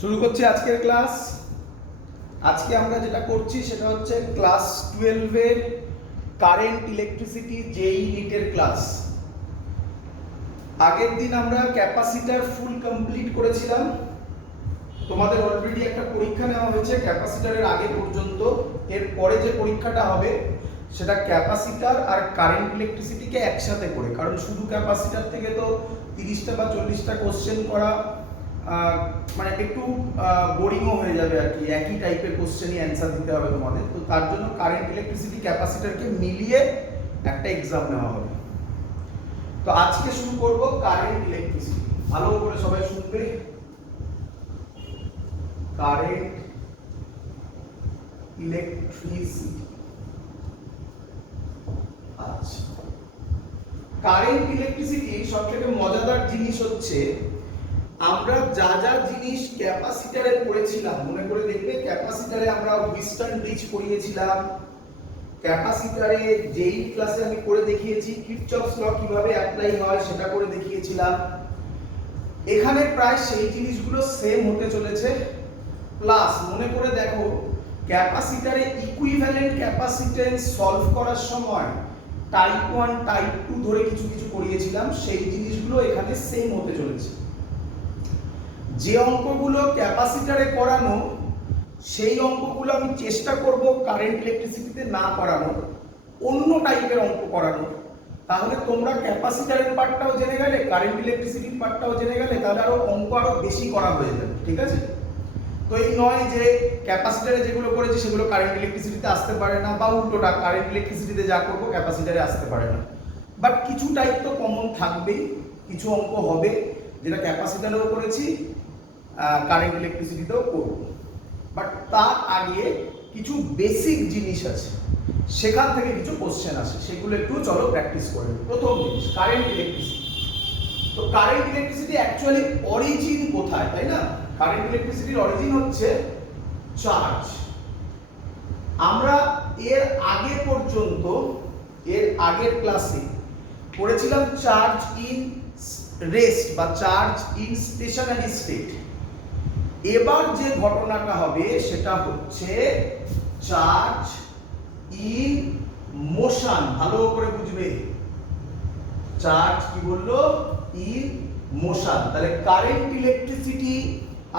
শুরু করছি আজকের ক্লাস। আজকে আমরা যেটা করছি সেটা হচ্ছে ক্লাস 12 এর কারেন্ট ইলেকট্রিসিটি জেই নিটের ক্লাস। আগের দিন আমরা ক্যাপাসিটর ফুল কমপ্লিট করেছিলাম। তোমাদের অলরেডি একটা পরীক্ষা নেওয়া হয়েছে ক্যাপাসিটরের আগে পর্যন্ত। এর পরে যে পরীক্ষাটা হবে সেটা ক্যাপাসিটর আর কারেন্ট ইলেকট্রিসিটিকে একসাথে করে, কারণ শুধু ক্যাপাসিটর থেকে তো 30টা বা 40টা কোশ্চেন করা মানে একটু বোরিংও হয়ে যাবে আর কি। একই টাইপের কোশ্চেনই অ্যান্সার দিতে হবে তোমাদের, তো তার জন্য কারেন্ট ইলেকট্রিসিটি ক্যাপাসিটরকে মিলিয়ে একটা এক্সাম নেওয়া হবে। তো আজকে শুরু করব কারেন্ট ইলেকট্রিসিটি। ভালো করে সবাই শুনবে। Current electricity. আচ্ছা, কারেন্ট ইলেকট্রিসিটি সবথেকে মজাদার জিনিস হচ্ছে আমরা যা যা জিনিস ক্যাপাসিটরে পড়েছিলাম, মনে করে দেখবে ক্যাপাসিটরে আমরা উইস্টন ব্রিজ পড়িয়েছিলাম। ক্যাপাসিটরে যেই ক্লাসে আমি করে দেখিয়েছি কিরচফস ল কিভাবে অ্যাপ্লাই হয় সেটা করে দেখিয়েছিলাম। এখানে প্রায় সেই জিনিসগুলো সেম হতে চলেছে। প্লাস মনে করে দেখো ক্যাপাসিটরে ইকুইভ্যালেন্ট ক্যাপাসিটেন্স সলভ করার সময় টাইপ 1 টাইপ 2 ধরে কিছু কিছু করিয়েছিলাম, সেই জিনিসগুলো এখানে সেম হতে চলেছে। যে অঙ্কগুলো ক্যাপাসিটরে করানো সেই অঙ্কগুলো আমি চেষ্টা করব কারেন্ট ইলেকট্রিসিটিতে না করানো, অন্য টাইপের অঙ্ক করানো। তাহলে তোমরা ক্যাপাসিটরের পার্টটাও জেনে গেলে, কারেন্ট ইলেকট্রিসিটির পার্টটাও জেনে গেলে, তাহলে আরো অঙ্ক আরো বেশি করা হয়ে যাবে। ঠিক আছে? তো এই নয় যে ক্যাপাসিটরে যেগুলো করেছি সেগুলো কারেন্ট ইলেকট্রিসিটিতে আসতে পারে না, বা উল্টোটা কারেন্ট ইলেকট্রিসিটিতে যা করবো ক্যাপাসিটরে আসতে পারে না। বাট কিছু টাইপ তো কমন থাকবেই, কিছু অঙ্ক হবে যেটা ক্যাপাসিটরেও করেছি, কারেন্ট ইলেকট্রিসিটিতেও করব। বাট তার আগে কিছু বেসিক জিনিস আছে, সেখান থেকে কিছু কোশ্চেন আসে, সেগুলো একটু চলো প্র্যাকটিস করে। প্রথম জিনিস কারেন্ট ইলেকট্রিসিটি। তো কারেন্ট ইলেকট্রিসিটি অ্যাকচুয়ালি অরিজিন কোথায়, তাই না? কারেন্ট ইলেকট্রিসিটির অরিজিন হচ্ছে চার্জ। আমরা এর আগে পর্যন্ত এর আগের ক্লাসে পড়েছিলাম চার্জ ইন রেস্ট বা চার্জ ইন স্টেশনারি স্টেট। এবার যে ঘটনাটা হবে সেটা হচ্ছে চার্জ ইন মোশন। ভালো করে বুঝবে, চার্জ কি বললো? In motion. তাহলে কারেন্ট ইলেকট্রিসিটি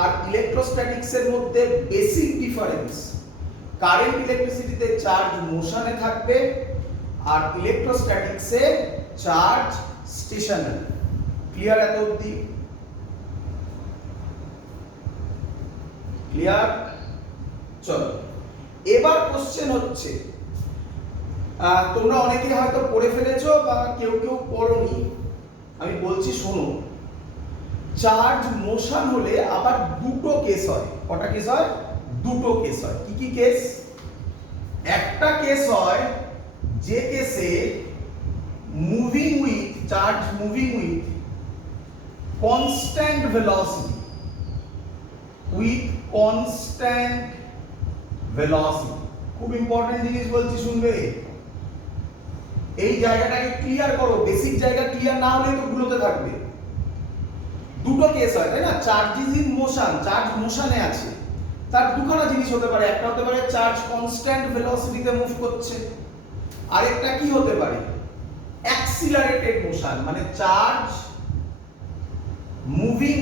আর ইলেকট্রোস্ট্যাটিক্স এর মধ্যে বেসিক ডিফারেন্স, কারেন্ট ইলেকট্রিসিটিতে চার্জ মোশনে থাকবে আর ইলেকট্রোস্ট্যাটিক্সে চার্জ স্টেশনারি। ক্লিয়ার এত অবধি? ক্লিয়ার? চলো এবার কোশ্চেন হচ্ছে, তোমরা অনেকে হয়তো পড়ে ফেলেছো বা কেউ কেউ পড়োনি, আমি বলছি শোনো। চার্জ মোশন হলে আবার দুটো কেস হয়। কটা কেস হয়? দুটো কেস হয়। কি কি কেস? একটা কেস হয় যে কেসে moving with charge moving with constant velocity, with constant velocity. খুব ইম্পর্টেন্ট জিনিস বলছি, শুনবে। এই জায়গাটাকে ক্লিয়ার করো, বেসিক জায়গা ক্লিয়ার না হলে তো ভুলতে থাকবে। দুটো কেস হয়, তাই না? Charge is in motion, charge মোশনে আছে। তার দুখানা জিনিস হতে পারে, একটা হতে পারে চার্জ কনস্ট্যান্ট ভেলোসিটিতে মুভ করছে, আরেকটা কি হতে পারে? অ্যাক্সিলারেটেড মোশন, মানে চার্জ মুভিং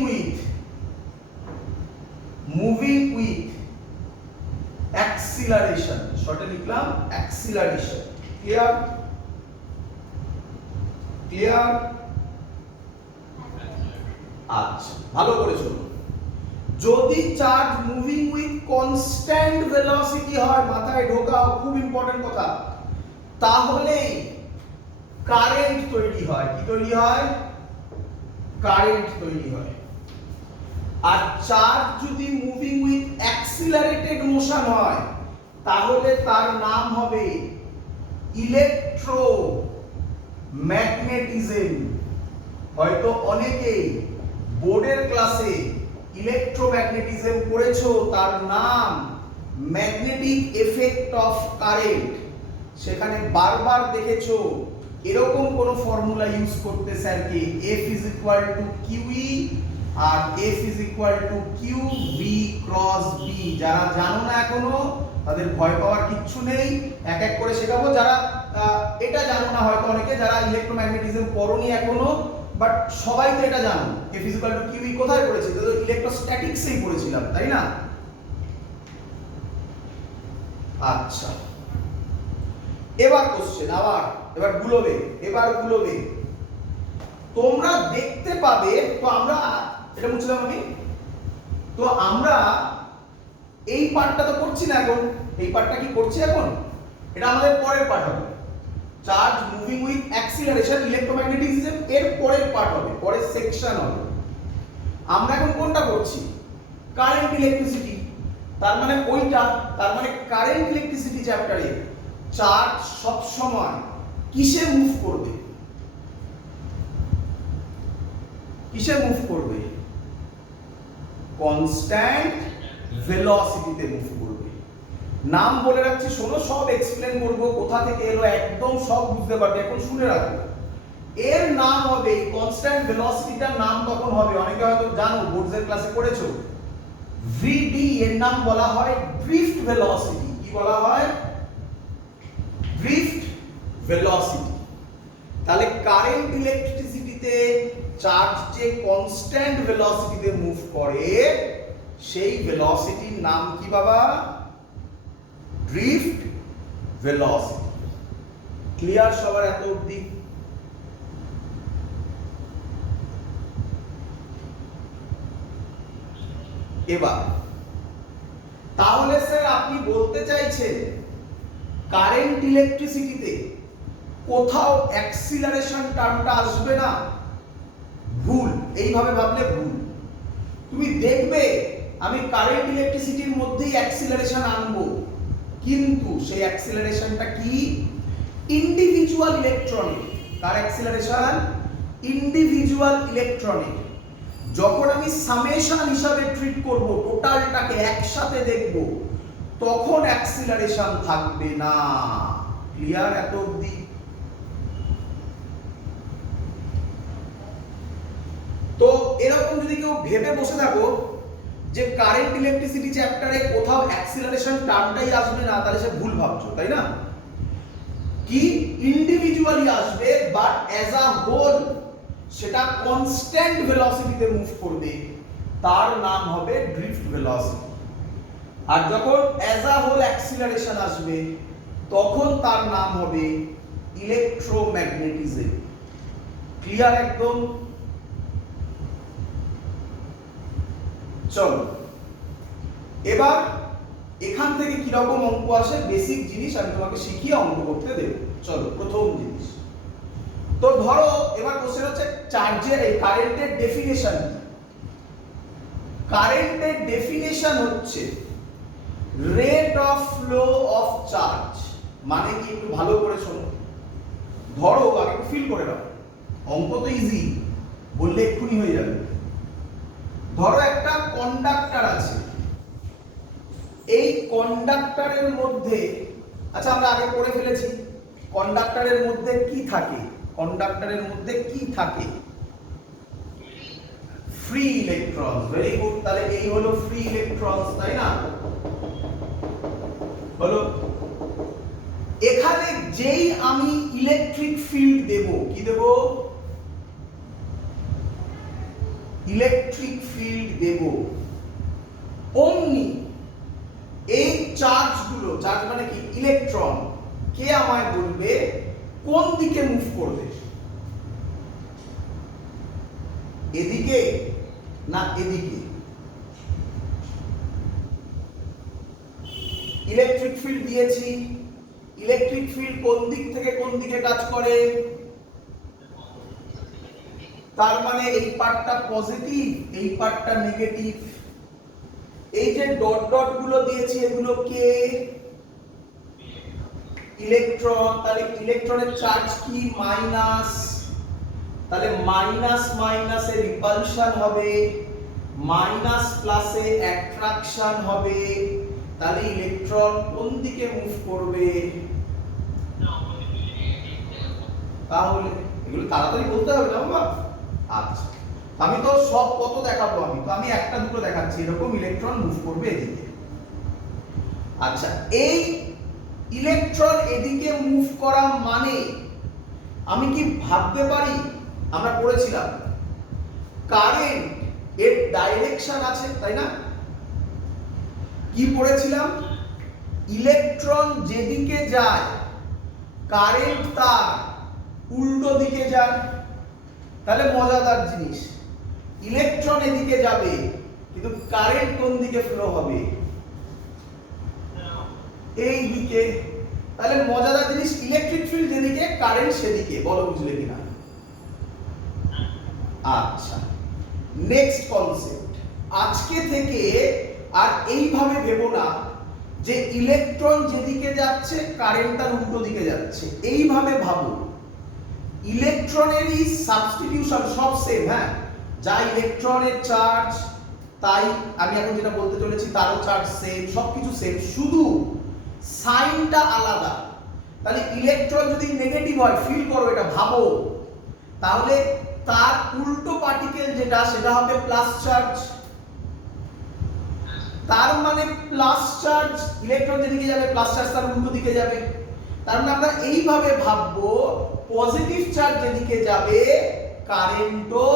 উইথ অ্যাক্সিলারেশন। শর্টে লিখলাম অ্যাক্সিলারেশন। ক্লিয়ার? ক্লিয়ার? আচ্ছা, ভালো করে শুনুন। যদি charge moving with constant velocity হয়, মাথায় ঢোকাও, খুব ইম্পর্টেন্ট কথা, তাহলে কারেন্ট তৈরি হয়। কি তৈরি হয়? কারেন্ট তৈরি হয়। আর চার্জ যদি মুভিং উইথ অ্যাক্সিলারেটেড মোশন হয় তাহলে তার নাম হবে ইলেকট্রোম্যাগনেটিজম। হয়তো অনেকেই বোর্ডের ক্লাসে ইলেকট্রোম্যাগনেটিজম পড়েছো, তার নাম ম্যাগনেটিক এফেক্ট অফ কারেন্ট। সেখানে বারবার দেখেছো এরকম কোন ফর্মুলা ইউজ করতে স্যারকে, F = QE R F is equal to Q V cross B। যারা জানো না এখনো তাদের ভয় পাওয়ার কিচ্ছু নেই, এক এক করে শেখাবো। যারা এটা জানো না হয়তো অনেকে, যারা ইলেকট্রোম্যাগনেটিজম পড়োনি এখনো, বাট সবাই তো এটা জানো। F is equal to QE কোথায় পড়েছি? তো ইলেকট্রোস্ট্যাটিক্সেই পড়েছিলাম, তাই না? আচ্ছা, এবার কোশ্চেন, এবার গুলোবে তোমরা দেখতে পাবে। তো আমরা এটা বুঝলাম আমি। তো আমরা এই পার্টটা তো করছি না এখন, এই পার্টটা কি করছি এখন? এটা আমাদের পরের পার্ট হবে। Charge moving with acceleration electromagnetism এর পরের পার্ট হবে, পরের সেকশন হবে। আমরা এখন কোনটা করছি? Current electricity. তার মানে ওইটা, তার মানে কারেন্ট ইলেকট্রিসিটি চ্যাপ্টারে চার্জ সব সময় কিসে মুভ করবে? কিসে মুভ করবে? কনস্ট্যান্ট ভেলোসিটিতে মুভ করবে। নাম বলে রাখছি, শোনো, সব এক্সপ্লেন করবো, কোথা থেকে এলো একদম সব বুঝতে পারবে, এখন শুনে রাখো। এর নাম হবে, কনস্ট্যান্ট ভেলোসিটিটার নাম তখন হবে, অনেকে হয়তো জানো, বোর্ডসের ক্লাসে পড়েছো, ভিডি। এর নাম বলা হয় ড্রিফট ভেলোসিটি। কি বলা হয়? Drift velocity. তাহলে কারেন্ট ইলেকট্রিসিটিতে চার্জ যে কনস্ট্যান্ট ভেলোসিটিতে মুভ করে সেই ভেলোসিটির নাম কি বাবা? Drift velocity. ক্লিয়ার সবার এত অবধি? এবার তাহলে স্যার আপনি বলতে চাইছেন কারেন্ট ইলেকট্রিসিটিতে কোথাও অ্যাক্সিলারেশন টার্মটা আসবে না? ভুল, এইভাবে ভাবলে ভুল। তুমি দেখবে আমি কারেন্ট ইলেকট্রিসিটির মধ্যেই অ্যাক্সিলারেশন আনবো, কিন্তু সেই অ্যাক্সিলারেশনটা কি? ইন্ডিভিজুয়াল ইলেকট্রনের। কার অ্যাক্সিলারেশন? ইন্ডিভিজুয়াল ইলেকট্রনের। যখন আমি সামেশন হিসাবে ট্রিট করব, টোটালটাকে একসাথে দেখব, তখন অ্যাক্সিলারেশন থাকবে না। ক্লিয়ার এত অবধি? তো এরকম যদি কেউ ভেবে বসে থাকো যে কারেন্ট ইলেকট্রিসিটি চ্যাপ্টারে কোথাও অ্যাক্সিলারেশন টার্মটাই আসবে না, তাহলে সে ভুল ভাবছো, তাই না? কি ইন্ডিভিজুয়ালি আসবে, বাট অ্যাজ আ হোল সেটা কনস্ট্যান্ট ভেলোসিটিতে মুভ করবে, তার নাম হবে ড্রিফট ভেলোসিটি। আর যখন অ্যাজ আ হোল অ্যাক্সিলারেশন আসবে তখন তার নাম হবে ইলেকট্রোম্যাগনেটিজম। ক্লিয়ার একদম? চলো এবার এখান থেকে কি রকম অঙ্ক আসে, বেসিক জিনিস আমি তোমাকে শিখিয়ে অঙ্ক করতে দেব। চলো প্রথম জিনিস, তো ধরো এবার কোশ্চেন হচ্ছে চার্জের এই কারেন্টের ডেফিনেশন। কারেন্টের ডেফিনেশন হচ্ছে rate of flow of charge. মানে কি একটু ভালো করে শোনো, ধরো আগে একটু ফিল করে নাও, অঙ্ক তো ইজি, বললে এক্ষুনি হয়ে যাবে। ধরো একটা কন্ডাক্টর আছে, এই কন্ডাক্টরের মধ্যে, আচ্ছা আমরা আগে পড়ে ফেলেছি, কন্ডাক্টরের মধ্যে কি থাকে? কন্ডাক্টরের মধ্যে কি থাকে? Free electron. ভেরি গুড, তাহলে এই হলো ফ্রি ইলেকট্রন, তাই না? হলো। এখানে যেই আমি ইলেকট্রিক ফিল্ড দেব, কি দেব? ইলেকট্রিক ফিল্ড দেব, অমনি এই চার্জগুলো, চার্জ মানে কি? ইলেকট্রন, কে আমায় বলবে কোন দিকে মুভ করবে? এদিকে না এদিকে? ইলেকট্রিক ফিল্ড দিয়েছি, ইলেকট্রিক ফিল্ড কোন দিক থেকে কোন দিকে টাচ করে? তার মানে এই পার্টটা পজিটিভ, এই পার্টটা নেগেটিভ। এই যে ডট ডট গুলো দিয়েছি এগুলো কে? ইলেকট্রন। তাহলে ইলেকট্রনের চার্জ কি? মাইনাস। তাহলে মাইনাস মাইনাসে রিপালশন হবে, মাইনাস প্লাসে অ্যাট্রাকশন হবে। তাহলে ইলেকট্রন কোন দিকে মুভ করবে? তাহলে এগুলো তাড়াতাড়ি বলতে হবে না বাবা। আচ্ছা আমি তো সব কত দেখাবো, আমি একটা দুটো দেখাচ্ছি। এরকম ইলেকট্রন মুভ করবে এদিকে। আচ্ছা, এই ইলেকট্রন এদিকে মুভ করা মানে আমি কি ভাবতে পারি, আমরা পড়েছিলাম কারেন্ট এর ডাইরেকশন আছে, তাই না? কি পড়েছিলাম? ইলেকট্রন যেদিকে যায় কারেন্ট তার উল্টো দিকে যায়। তাহলে মজাদার জিনিস, ইলেকট্রন এদিকে যাবে কিন্তু কারেন্ট কোন দিকে ফ্লো হবে? এই দিকে। তাহলে মজাদার জিনিস, ইলেকট্রিক ফিল্ড যেদিকে কারেন্ট সেদিকে। বলো বুঝলে কিনা? আচ্ছা, নেক্সট কনসেপ্ট। আজকে থেকে আর এইভাবে ভেবো না যে ইলেকট্রন যেদিকে যাচ্ছে কারেন্ট তার উল্টো দিকে যাচ্ছে। এইভাবে ভাবো, ইলেকট্রনেরই সাবস্টিটিউশন সব সেম। হ্যাঁ, যা ইলেকট্রনের চার্জ তাই আমি এখন যেটা বলতে চলেছি তারও চার্জ সেম, সবকিছু সেম, শুধু সাইনটা আলাদা। তাহলে ইলেকট্রন যদি নেগেটিভ হয়, ফিল করো এটা, ভাবো, তাহলে তার উল্টো পার্টিকেল যেটা সেটা হবে প্লাস চার্জ। তার মানে প্লাস চার্জ, ইলেকট্রন যেদিকে যাবে প্লাস চার্জ তার উল্টো দিকে যাবে। তার মানে আমরা এইভাবে ভাববো, পজিটিভ চার্জ যেদিকে যাবে কারেন্টও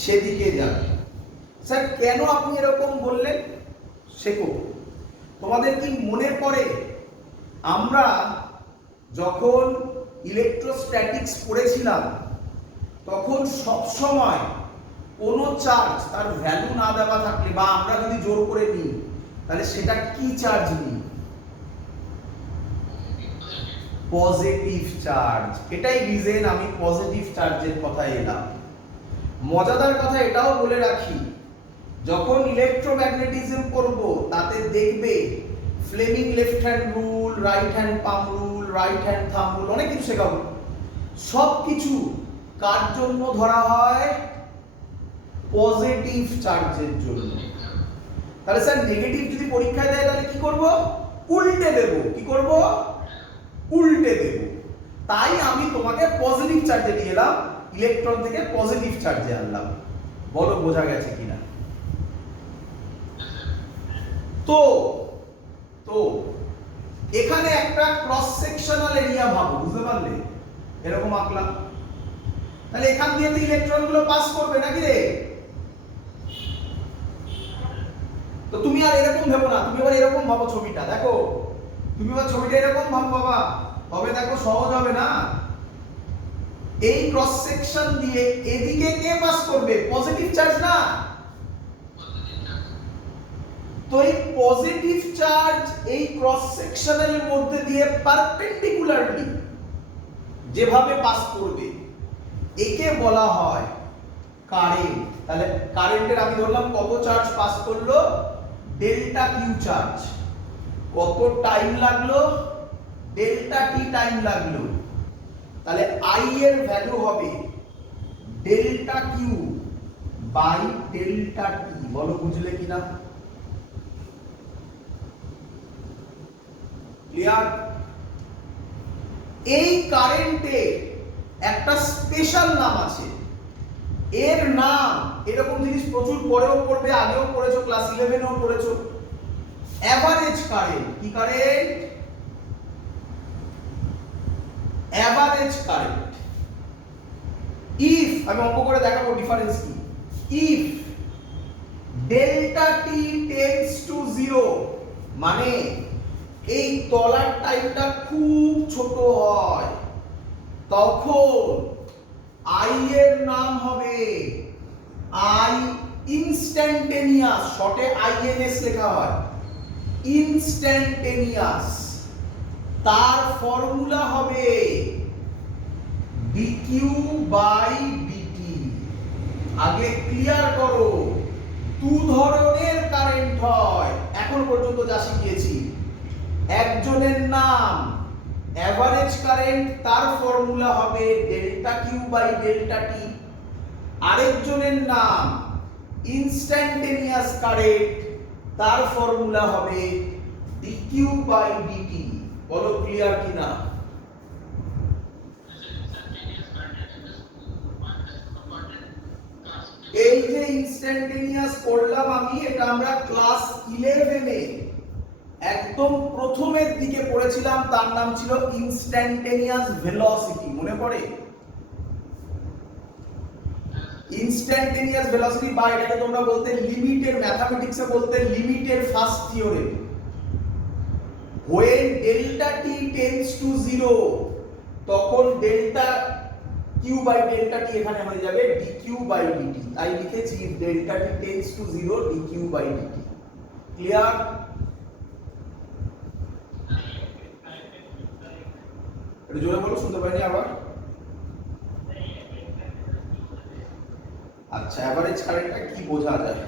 সেদিকে যাবে। স্যার কেন আপনি এরকম বললেন? শেখো। তোমাদের কি মনে পড়ে আমরা যখন ইলেকট্রোস্ট্যাটিক্স পড়েছিলাম তখন সব সময় কোনো চার্জ তার ভ্যালু না দেওয়া থাকলে বা আমরা যদি জোর করে নিই তাহলে সেটা কি চার্জ নিই? Positive charge. এটাই রিজন আমি পজিটিভ চার্জের কথা এলাম। মজাদার কথা এটাও বলে রাখি, যখন ইলেকট্রোম্যাগনেটিজম করব তাতে দেখবে Fleming left hand rule, right hand palm rule, right hand thumb rule, অনেক কিছু শেখাবো। সব কিছু কার জন্য ধরা হয়? পজিটিভ চার্জের জন্য। তাহলে স্যার নেগেটিভ যদি পরীক্ষায় দেয় তাহলে কি করব? উল্টে দেব। কি করব? উল্টে দেব। তাই আমি তোমাকে পজিটিভ চার্জে নিয়ে এলাম, ইলেকট্রন থেকে পজিটিভ চার্জে আনলাম। বলো বোঝা গেছে কিনা? তো তো এখানে একটা ক্রস সেকশনাল এরিয়া ভাবো, বুঝতে পারলে? এরকম আঁকলাম, তাহলে এখান দিয়ে তো ইলেকট্রন গুলো পাস করবে নাকি রে? তো তুমি আর এরকম ভেবো না, তুমি এবার এরকম ভাবো ছবিটা। দেখো, তুমি এবার ছবিটা এরকম ভাবো বাবা, তবে দেখো সহজ হবে না। এই ক্রস সেকশন দিয়ে এদিকে কে পাস করবে? পজিটিভ চার্জ না? তো এই পজিটিভ চার্জ এই ক্রস সেকশনের মধ্যে দিয়ে পারপেন্ডিকুলারলি যেভাবে পাস করবে একে বলা হয় কারেন্ট। তাহলে কারেন্টের আমি ধরলাম কত চার্জ পাস করলো? Delta Q charge. কত টাইম লাগলো? ডেল্টা টি টাইম লাগলো। তাহলে আই এর ভ্যালু হবে delta Q by delta T. বলো বুঝলে কিনা? ক্লিয়ার? এই কারেন্টে একটা স্পেশাল নাম আছে। এর নাম, এরকম জিনিস প্রচুর পরেও পড়বে, আগেও পড়েছো, ক্লাস 11এও পড়েছো, এভারেজ কারেন্ট। কি কারেন্ট? Average current. ইফ, আমি অঙ্ক করে দেখাবো ডিফারেন্স কি। If delta T tends to 0, মানে এই তলার টাইমটা খুব ছোট হয়, তখন আই এর নাম হবে আই ইনস্ট্যান্টেনিয়াস। শর্টে আইএনএস লেখা হয়, ইনস্ট্যান্টেনিয়াস। তার ফর্মুলা হবে ডিকিউ বাই ডিটি। আগে ক্লিয়ার করো, দু ধরনের কারেন্ট হয় এখন পর্যন্ত যা শিখিয়েছি। একজনের নাম এভারেজ কারেন্ট, তার ফর্মুলা হবে ডেল্টা কিউ বাই ডেল্টা টি। আরেকজনের নাম ইনস্ট্যান্টেনিয়াস কারেন্ট, তার ফর্মুলা হবে ডিকিউ বাই ডিটি। বলো ক্লিয়ার কিনা? এই যে ইনস্ট্যান্টেনিয়াস করলাম আমি, এটা আমরা ক্লাস 11 এ একদম প্রথমের দিকে পড়েছিলাম, তার নাম ছিল ইনস্ট্যান্টেনিয়াস ভেলোসিটি, মনে পড়ে? ইনস্ট্যান্টেনিয়াস ভেলোসিটি, বা এটাকে তোমরা বলতে লিমিটের, ম্যাথমেটিক্সে বলতে লিমিটের first theorem. when delta t tends to 0 তখন ডেল্টা কিউ বাই ডেল্টা টি এখানে হয়ে যাবে dq বাই dt। তাই লিখেছি if delta t tends to 0 dq by dt। Clear? একটু জোরে বলো, শুনতে পাইনি আবার। আচ্ছা, এভারেজ কারেন্টটা কি বোঝা যায়?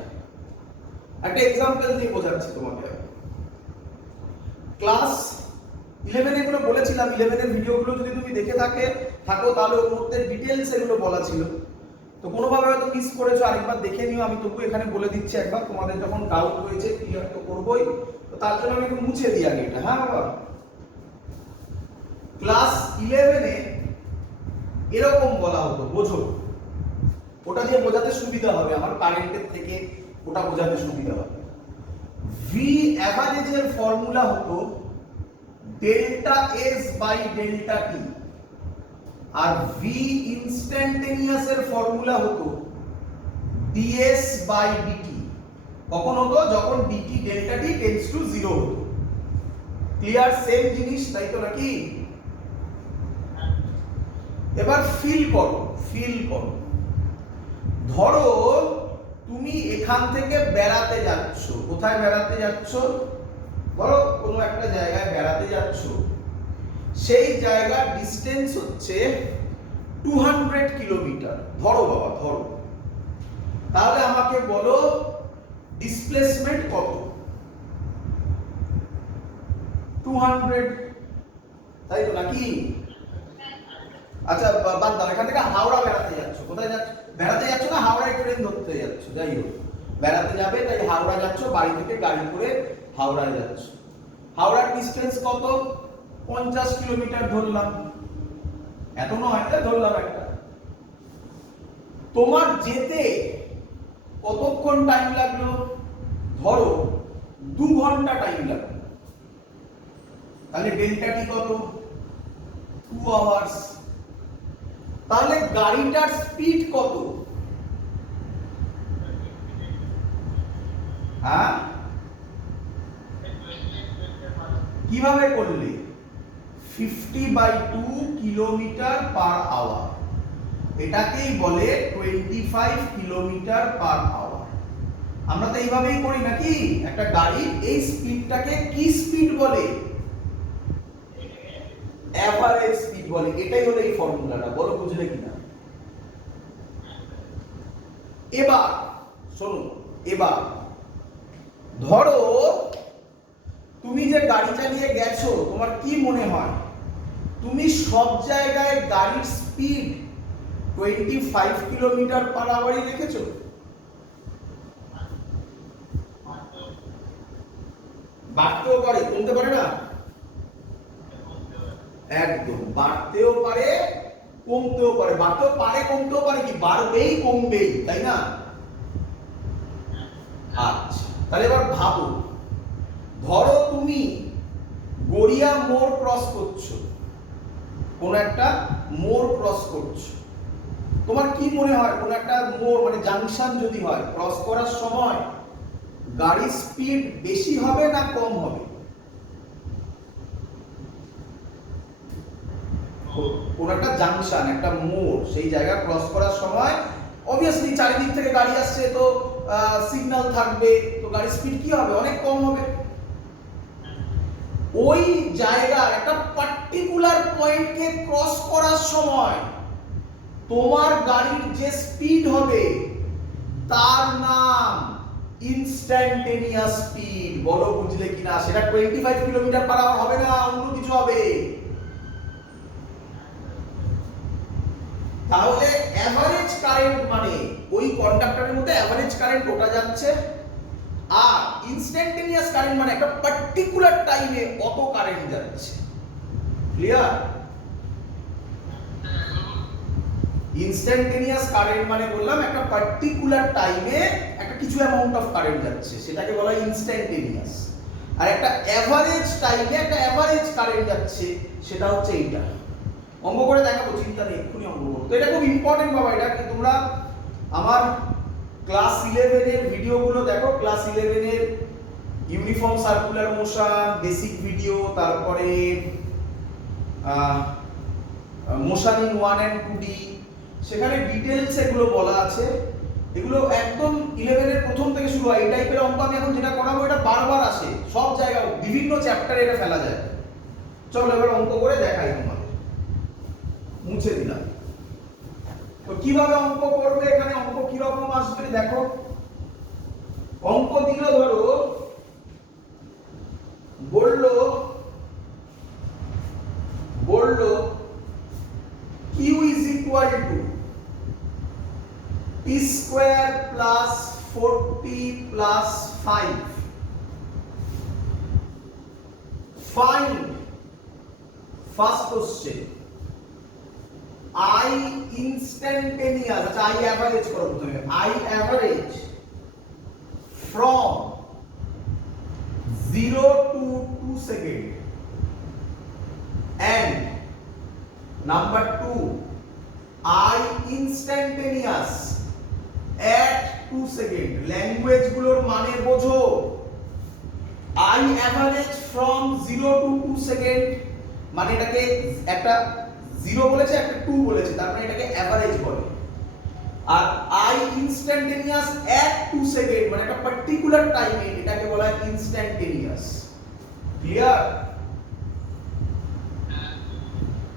একটা এক্সাম্পল দিয়ে বোঝাচ্ছি তোমাকে। ক্লাস 11 এগুলো বলেছিলাম, 11 এর ভিডিওগুলো যদি তুমি দেখে থাকো তাহলে ওর মধ্যে ডিটেইলস এগুলো বলা ছিল। তো কোনোভাবে হয়তো মিস করেছো, আরেকবার দেখে নিও। আমি তবু এখানে বলে দিচ্ছি একবার, তোমাদের যখন ডাউট হয়েছে ক্লিয়ার তো করবোই, তো তার জন্য আমি একটু মুছে দিই আগে এটা। হ্যাঁ বাবা, ক্লাস 11 এ এরকম বলা হতো, বোঝো, ওটা দিয়ে বোঝাতে সুবিধা হবে আমার, কারেন্টের থেকে ওটা বোঝাতে সুবিধা হবে। ভি অ্যাভারেজের ফর্মুলা হতো delta S by delta T, আর ভি ইনস্ট্যান্টেনিয়াস এর ফর্মুলা হতো ডিএস বাই ডিটি। কখন হতো? যখন DT delta T tends to 0 হতো। ক্লিয়ার? সেম জিনিস, তাই তো নাকি? এবার ফিল করো। ধরো তুমি এখান থেকে বেড়াতে যাচ্ছ। কোথায় বেড়াতে যাচ্ছ? ধরো কোনো একটা জায়গায় বেড়াতে যাচ্ছ, সেই জায়গার ডিসটেন্স হচ্ছে 200 কিলোমিটার। ধরো বাবা, ধরো। তাহলে আমাকে বলো ডিসপ্লেসমেন্ট কত? 200, তাই তো নাকি? আচ্ছা বাদ দাও, এখান থেকে হাওড়া বেড়াতে যাচ্ছ। কোথায় যাচ্ছ? বেড়াতে যাচ্ছ না হাওড়ায় ট্রেন ধরতে যাচ্ছ, যাই হোক বেড়াতে যাবে, তাই হাওড়া যাচ্ছ, বাড়ি থেকে গাড়ি করে হাওড়ায় যাচ্ছ। হাওড়ার ডিসটেন্স কত? 50 কিলোমিটার ধরলাম, এত নয়, ধরলাম একটা। তোমার যেতে কতক্ষণ টাইম লাগলো? ধরো 2 ঘন্টা টাইম লাগলো। তাহলে ডেল্টা টি কত? 2 আওয়ার্স। তাহলে গাড়িটার স্পিড কত? হ্যাঁ, কিভাবে করলে? 50/2 কিলোমিটার পার আওয়ার, এটাকেই বলে 25 কিলোমিটার পার আওয়ার। আমরা তো এইভাবেই করি নাকি? একটা গাড়ির এই স্পিডটাকে কি স্পিড বলে? এভারেজ স্পিড বলে। এটাই হলো এই ফর্মুলাটা, বলো বুঝলে কিনা? এবার শোনো, এবার ধরো তুমি যে গাড়ি চালিয়ে গেছো, তোমার কি মনে হয় তুমি সব জায়গায় গাড়ির স্পিড 25 কিলোমিটার পার আওয়ারই দেখেছো? বাড়তেও পারে, কমতে পারে না? একদম, বাড়তেও পারে কমতেও পারে। বাড়তেও পারে কমতেও পারে, কি বাড়বেই কমবেই, তাই না? আচ্ছা, তাহলে এবার ভাবো, ধরো তুমি গড়িয়া মোড় ক্রস করছো, কোন একটা মোড় ক্রস করছো, তোমার কি মনে হয় কোন একটা মোড় মানে জাংশন যদি হয়, ক্রস করার সময় গাড়ির স্পিড বেশি হবে না কম হবে? কোন একটা জাংশন, একটা মোড়, সেই জায়গা ক্রস করার সময় অবভিয়াসলি চারিদিক থেকে গাড়ি আসছে, তো সিগন্যাল থাকবে, তো গাড়ির স্পিড কি হবে? অনেক কম হবে। ওই জায়গার একটা পার্টিকুলার পয়েন্টকে ক্রস করার সময় তোমার গাড়ির যে স্পিড হবে তার নাম ইনস্ট্যান্টেনিয়াস স্পিড। বলো বুঝলে কিনা? সেটা 25 কিলোমিটার পার আওয়ার হবে না, অন্য কিছু হবে। তাহলে এভারেজ কারেন্ট মানে ওই কন্ডাক্টরের মধ্যে এভারেজ কারেন্ট ওটা যাচ্ছে, আর ইনস্ট্যান্টেনিয়াস কারেন্ট মানে একটা পার্টিকুলার টাইমে অত কারেন্ট যাচ্ছে। ক্লিয়ার? ইনস্ট্যান্টেনিয়াস কারেন্ট মানে বললাম একটা পার্টিকুলার টাইমে একটা কিছু অ্যামাউন্ট অফ কারেন্ট যাচ্ছে, সেটাকে বলা হয় ইনস্ট্যান্টেনিয়াস। আর একটা অ্যাভারেজ টাইমে একটা অ্যাভারেজ কারেন্ট যাচ্ছে, সেটা হচ্ছে এইটা। অঙ্ক করে দেখাবো, চিন্তা নেই, এক্ষুনি অঙ্ক করবো। তো এটা খুব ইম্পর্টেন্ট বাবা, এটা কি তোমরা আমার ক্লাস 11 এর ভিডিওগুলো দেখো, ক্লাস 11 এর uniform circular motion basic video, তারপরে মোশন ইন 1 and 2D, সেখানে ডিটেইলস এগুলো বলা আছে। এগুলো একদম 11 এর প্রথম থেকে শুরু হয়। এই টাইপের অঙ্ক আমি এখন যেটা করাবো এটা বারবার আসে, সব জায়গায় বিভিন্ন চ্যাপ্টারে এটা ফেলা যায়। চলো এবার অঙ্ক করে দেখাই তোমাদের, মুছে দিলাম। তো কিভাবে অঙ্ক করবে, এখানে অঙ্ক কি রকম আসবে দেখো। অঙ্ক দিল, ধরো বললো q is equal to t square plus 40 plus 5. Find, first question, I instantaneous, আচ্ছা I average করো প্রথমে, I average from 0 to 2 second, and number 2, I instantaneous at 2 second. Language গুলোর মানে বোঝো। I average from 0 to 2 second মানে এটাকে একটা 0 বলেছে, একটা 2 বলেছে, তার মানে এটাকে অ্যাভারেজ বলে। আর I instantaneous at 2 second মানে একটা পার্টিকুলার টাইমে, এটাকে বলা হয় ইনস্ট্যান্টেনিয়াস। ক্লিয়ার?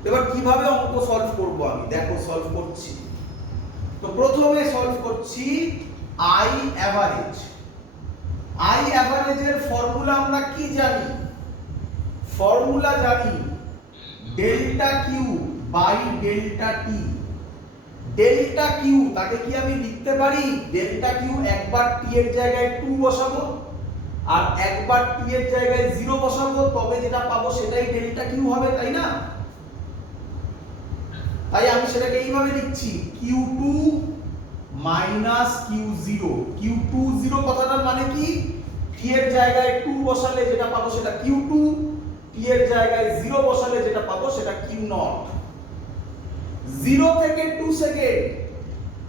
এবার কিভাবে অঙ্ক সলভ করব আমি দেখো, সলভ করছি। তো প্রথমে সলভ করছি I অ্যাভারেজ। I অ্যাভারেজের ফর্মুলা আমরা কি জানি? ফর্মুলা জানি delta Q by delta T. Delta Q তাকে কি আমি লিখতে পারি? ডেল্টা কিউ একবার টি এর জায়গায় 2 বসাবো আর একবার টি এর জায়গায় 0 বসাবো, তবে যেটা পাবো সেটাই ডেল্টা কিউ হবে, তাই না? তাই আমি সেটাকে এইভাবে লিখছি Q2 মাইনাস Q0। Q20 কথাটার মানে কি? t এর জায়গায় 2 বসালে যেটা পাবো সেটা Q2, t এর জায়গায় 0 বসালে যেটা পাবো সেটা Q0। 0 থেকে 2 সেকেন্ড,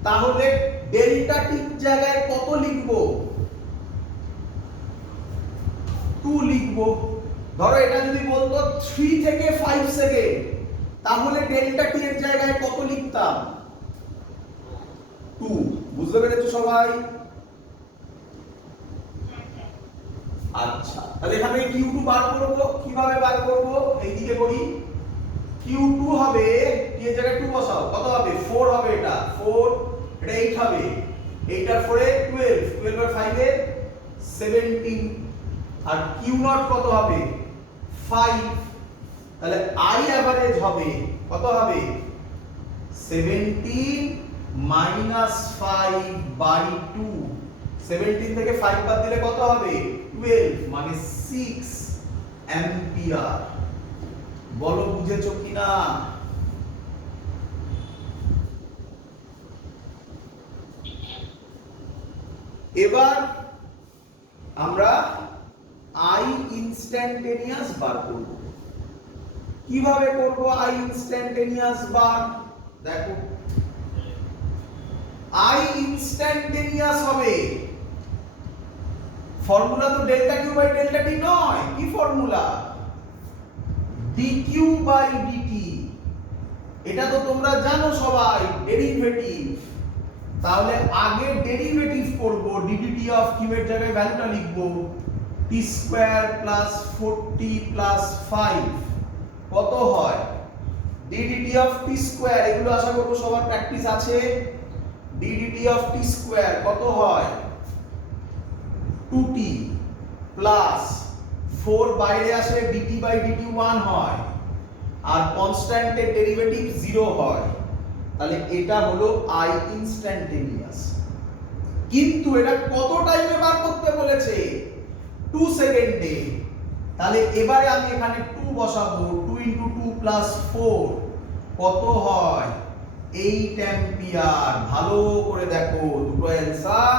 তাহলে ডেল্টা টি জায়গায় কত লিখবো? 2 লিখবো। ধরো এটা যদি বলতো 3 থেকে 5 সেকেন্ড, তাহলে ডেল্টা টি এর জায়গায় কত লিখতাম? 2। বুঝতে পেরেছো সবাই? আচ্ছা, তাহলে এখানে Q2 বার করব। কিভাবে বার করব? এইদিকে করি। Q2 হবে, t এর জায়গায় 2 বসাও, কত হবে? 4 হবে। এটা 4, এটা 8 হবে। 8 আর 4 এ 12, 12 আর 5 এ 17, আর Q0 কত হবে? 5। তাহলে I অ্যাভারেজ হবে কত হবে? 17 মাইনাস 5 বাই 2। 17 থেকে 5 বাদ দিলে কত হবে? 12, মানে 6 অ্যাম্পিয়ার। বলো বুঝেছো কিনা? এবার আমরা I ইনস্ট্যান্টেনিয়াস বার করব। কিভাবে করব I ইনস্ট্যান্টেনিয়াস বার? দেখো, I ইনস্ট্যান্টেনিয়াস হবে, ফর্মুলা তো ডেল্টা কিউ বাই ডেল্টা টি নয়। কি ফর্মুলা? dq by dt। এটা তো তোমরা জানো সবাই, ডেরিভেটিভ। তাহলে আগে ডেরিভেটিভ করব, ddt অফ q এর জায়গায় ভ্যালুটা লিখব t স্কয়ার প্লাস 40 প্লাস 5 কত হয়? ddt অফ t স্কয়ার, এগুলো আশা করব সবার প্র্যাকটিস আছে। ddt অফ t স্কয়ার কত হয়? 2t প্লাস 4 বাইরে আসে, dt বাই dt 1 হয়, আর কনস্ট্যান্টের ডেরিভেটিভ 0 হয়। তাহলে এটা হলো I ইনস্ট্যান্টেনিয়াস। কিন্তু এটা কত টাইমে বার করতে বলেছে? 2 সেকেন্ডে। তাহলে এবারে আমি এখানে 2 বসাবো। 2 * 2 + 4 কত হয়? 8 অ্যাম্পিয়ার। ভালো করে দেখো, দুটো অ্যান্সার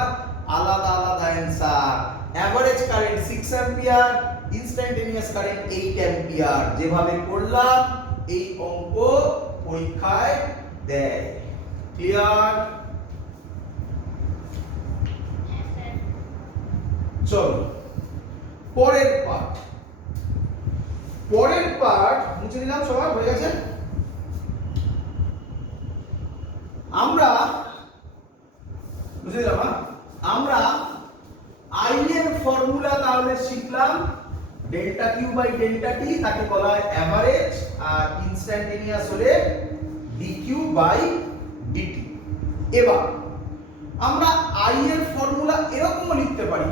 আলাদা আলাদা answer. Average current 6 ampere, instantaneous current 8 ampere. যেভাবে করলাম এই অঙ্ক পরীক্ষায় দেয়। ক্লিয়ার? চলো পরের পার্ট। পরের পার্ট মুছে দিলাম, সবার হয়ে গেছে। আমরা বুঝে দিলাম। আমরা আই এর ফর্মুলা তাহলে শিখলাম। ডেল্টা কিউ বাই ডেল্টা টি, তাকে বলা হয় অ্যাভারেজ, আর ইনস্ট্যান্টেনিয়াস হলে ডি কিউ বাই ডিটি। এবার আমরা আই এর ফর্মুলা এরকমও লিখতে পারি,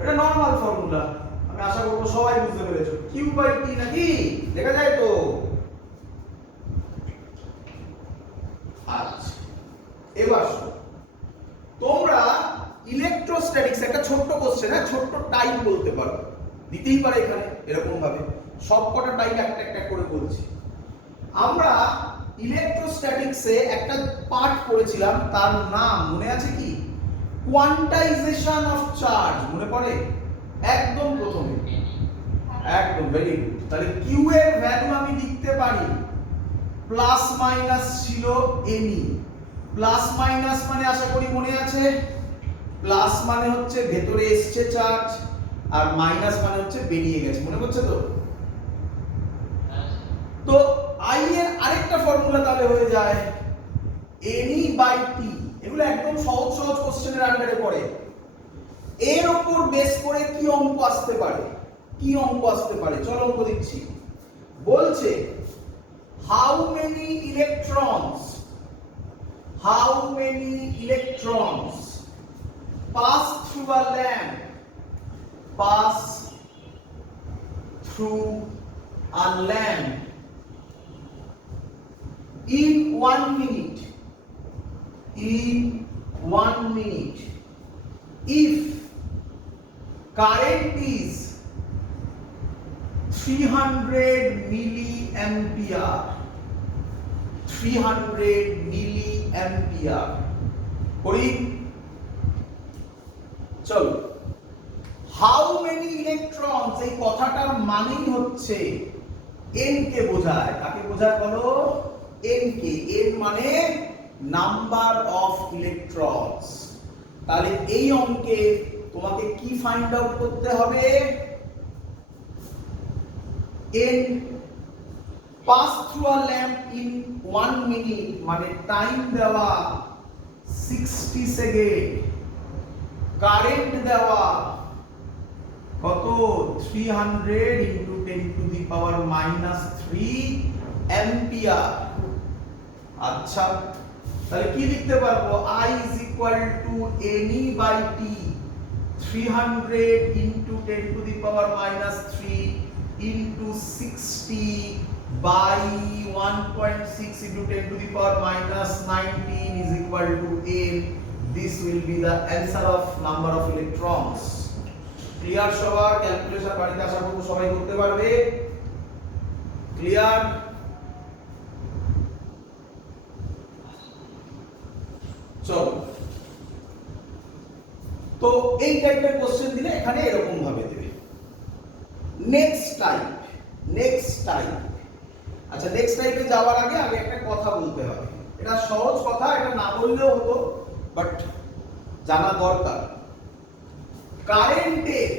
এটা নরমাল ফর্মুলা, আমি আশা করব সবাই বুঝতে পেরেছো। কিউ বাই টি নাকি দেখা যায় তো? আচ্ছা, এবার তোমরা ইলেকট্রোস্ট্যাটিক্স একটা ছোট্ট কোশ্চেন, ছোট্ট টাইপ বলতে পারো, দিতেই পারে এখানে এরকম ভাবে। সবকটা টাইপ একটা একটা করে বলছি। আমরা ইলেকট্রোস্ট্যাটিক্সে একটা পার্ট পড়েছিলাম, তার নাম মনে আছে কি? কোয়ান্টাইজেশন অফ চার্জ, মনে পড়ে? একদম প্রথমে, একদম ভেরি গুড। তাহলে কিউ এর ভ্যালু আমি লিখতে পারি প্লাস মাইনাস ছিল এনি। প্লাস মাইনাস মানে আশা করি মনে আছে, প্লাস মানে হচ্ছে ভেতরে এসছে চার্জ, আর মাইনাস মানে হচ্ছে বেরিয়ে গেছে, মনে পড়ছে তো? তো আই এর আরেকটা ফর্মুলা তাহলে হয়ে যায় এনি বাই টি। এগুলো একদম সহজ সহজ কোশ্চেনের আন্ডারে পড়ে। এর উপর বেস করে কি অঙ্ক আসতে পারে? কি অঙ্ক আসতে পারে? চলো অঙ্ক দিচ্ছি। বলছে how many electrons pass through a lamp, pass through a lamp in 1 minute, if current is 300 milliampere, 300 milliampere করি। চলো, হাউ মেনি ইলেকট্রনস, এই কথাটার মানেই হচ্ছে এন কে বোঝায়। কাকে বোঝায় বলো? N K. এন মানে নাম্বার অফ ইলেকট্রনস। তাহলে এই অঙ্কে তোমাকে কি ফাইন্ড আউট করতে হবে? N pass through a lamp in 1 minute মানে টাইম দেওয়া 60 সেকেন্ড, কারেন্ট দেওয়া কত? 300 into 10 to the power -3 ampere. আচ্ছা, তাহলে কি লিখতে পারবো? I is equal to NE by T, 300 into 10 to the power -3 into 60 by 1.6 into 10 to the power -19 is equal to N. This will be the answer of number of electrons. Clear সবার? Calculation বাড়িতে আশা করব সবাই করতে পারবে। Clear? চলো, তো এই টাইপের কোশ্চেন দিলে এখানে এরকম ভাবে দেবে। Next type. আচ্ছা, নেক্সট টাইপে যাওয়ার আগে একটা কথা বলতে হবে। এটা সহজ কথা, এটা না বললেও হতো, বাট জানা দরকার। কারেন্টের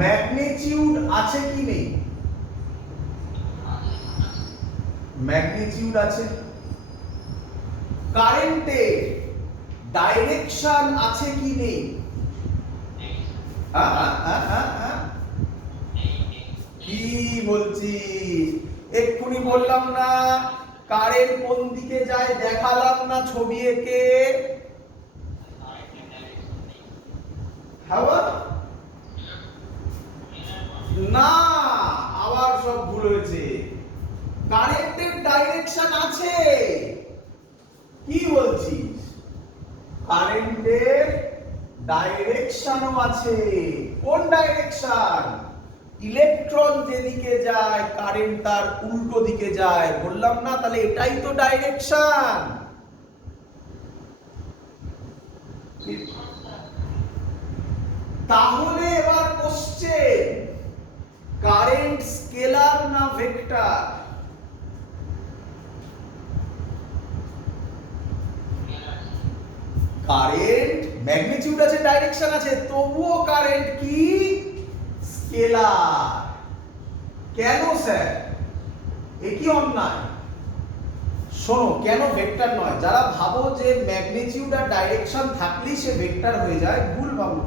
ম্যাগনিটিউড আছে কি নেই? ম্যাগনিটিউড আছে। কারেন্টের ডাইরেকশন আছে কি নেই? কি বলছি? এক্ষুনি বললাম না কারেন্ট কোন দিকে যায়, দেখালাম না ছবি এঁকে? না, আবার সব ভুল হয়েছে। কারেন্টের ডাইরেকশন আছে। কি বলছিস? কারেন্টের ডাইরেকশনও আছে। কোন ডাইরেকশন? ইলেকট্রন যেদিকে যায় কারেন্ট তার উল্টো দিকে যায়, বললাম না? তাহলে এটাই তো ডাইরেকশন। তাহলে এবার কোশ্চেন, কারেন্ট স্কেলার না ভেক্টর? কারেন্ট ম্যাগনিটিউড আছে, ডাইরেকশন আছে, তবুও কারেন্ট কি? স্কেলার। কেন স্যার? এ কি অন্যায়? শোনো, কেন ভেক্টর নয়? যারা ভাবো যে ম্যাগনিটিউড আর ডাইরেকশন থাকলেই সে ভেক্টর হয়ে যায়, ভুল ভাবো।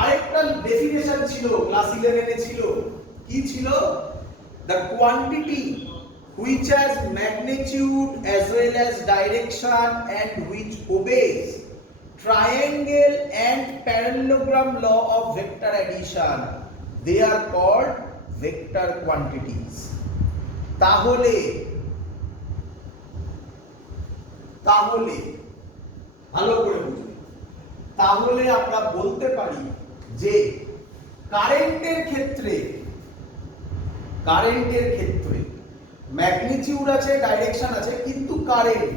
আরেকটা ডেফিনেশন ছিল ক্লাস 11 এ, ছিল কি ছিল? the quantity which has magnitude as well as direction and which obeys triangle and parallelogram law of vector addition, they are called vector quantities. তাহলে ভালো করে বুঝুন, তাহলে আমরা বলতে পারি যে কারেন্টের ক্ষেত্রে ম্যাগনিটিউড আছে, ডাইরেকশন আছে, কিন্তু current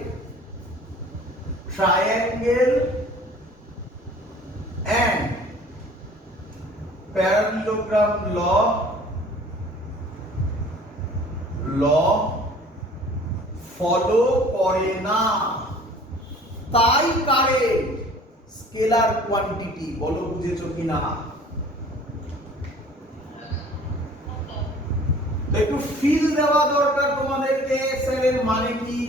triangle and parallelogram law follow করে না, তাই কারেন্ট স্কেলার কোয়ান্টিটি। বলো বুঝেছো কিনা? একটু ফিল দেওয়া দরকার তোমাদেরকে, স্যারের মানে কি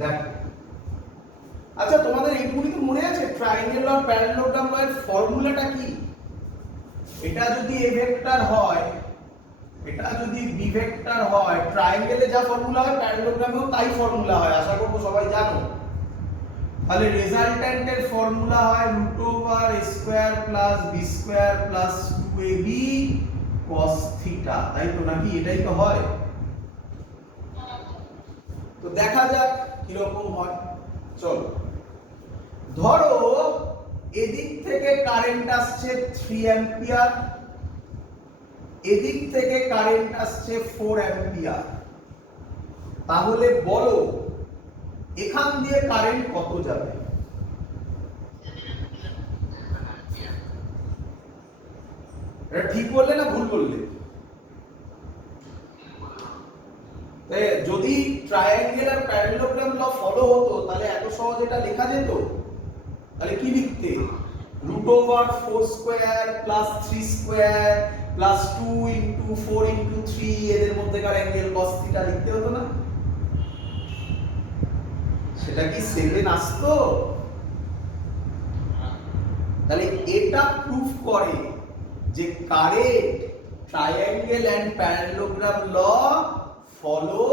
দেখো। আচ্ছা, তোমাদের এইটুকুনি তো মনে আছে ট্রায়াঙ্গেল আর প্যারালেলোগ্রাম এর ফর্মুলাটা কি? এটা যদি এ ভেক্টর হয়, এটা যদি বি ভেক্টর হয়, ট্রায়াঙ্গেলে যা ফর্মুলা হয় প্যারালেলোগ্রামেও তাই ফর্মুলা হয়, আশা করব সবাই জানো। তাহলে রেজাল্ট্যান্টের ফর্মুলা হয় √a² + b² + 2ab cos θ, তাই তো নাকি? এটাই তো হয়। তো দেখা যাক কি রকম হয়। চলো, ধরো এদিক থেকে কারেন্ট আসছে 3 অ্যাম্পিয়ার, এদিক থেকে কারেন্ট আসছে 4 অ্যাম্পিয়ার। তাহলে বলো এখান দিয়ে কারেন্ট কত যাবে? এটা ঠিক বললে না ভুল বললে? যদি ট্রায়াঙ্গেল আর প্যারালেলোগ্রাম ল ফলো হতো তাহলে এত সহজ এটা লেখা যেত। তাহলে কি লিখতে? √4² + 3² + 2 × 4 × 3 এদের মধ্যেকার অ্যাঙ্গেল cos θ লিখতে হতো না? সেটা কি 7 আসতো? তাহলে এটা প্রুফ করে যে current triangle and parallelogram law follow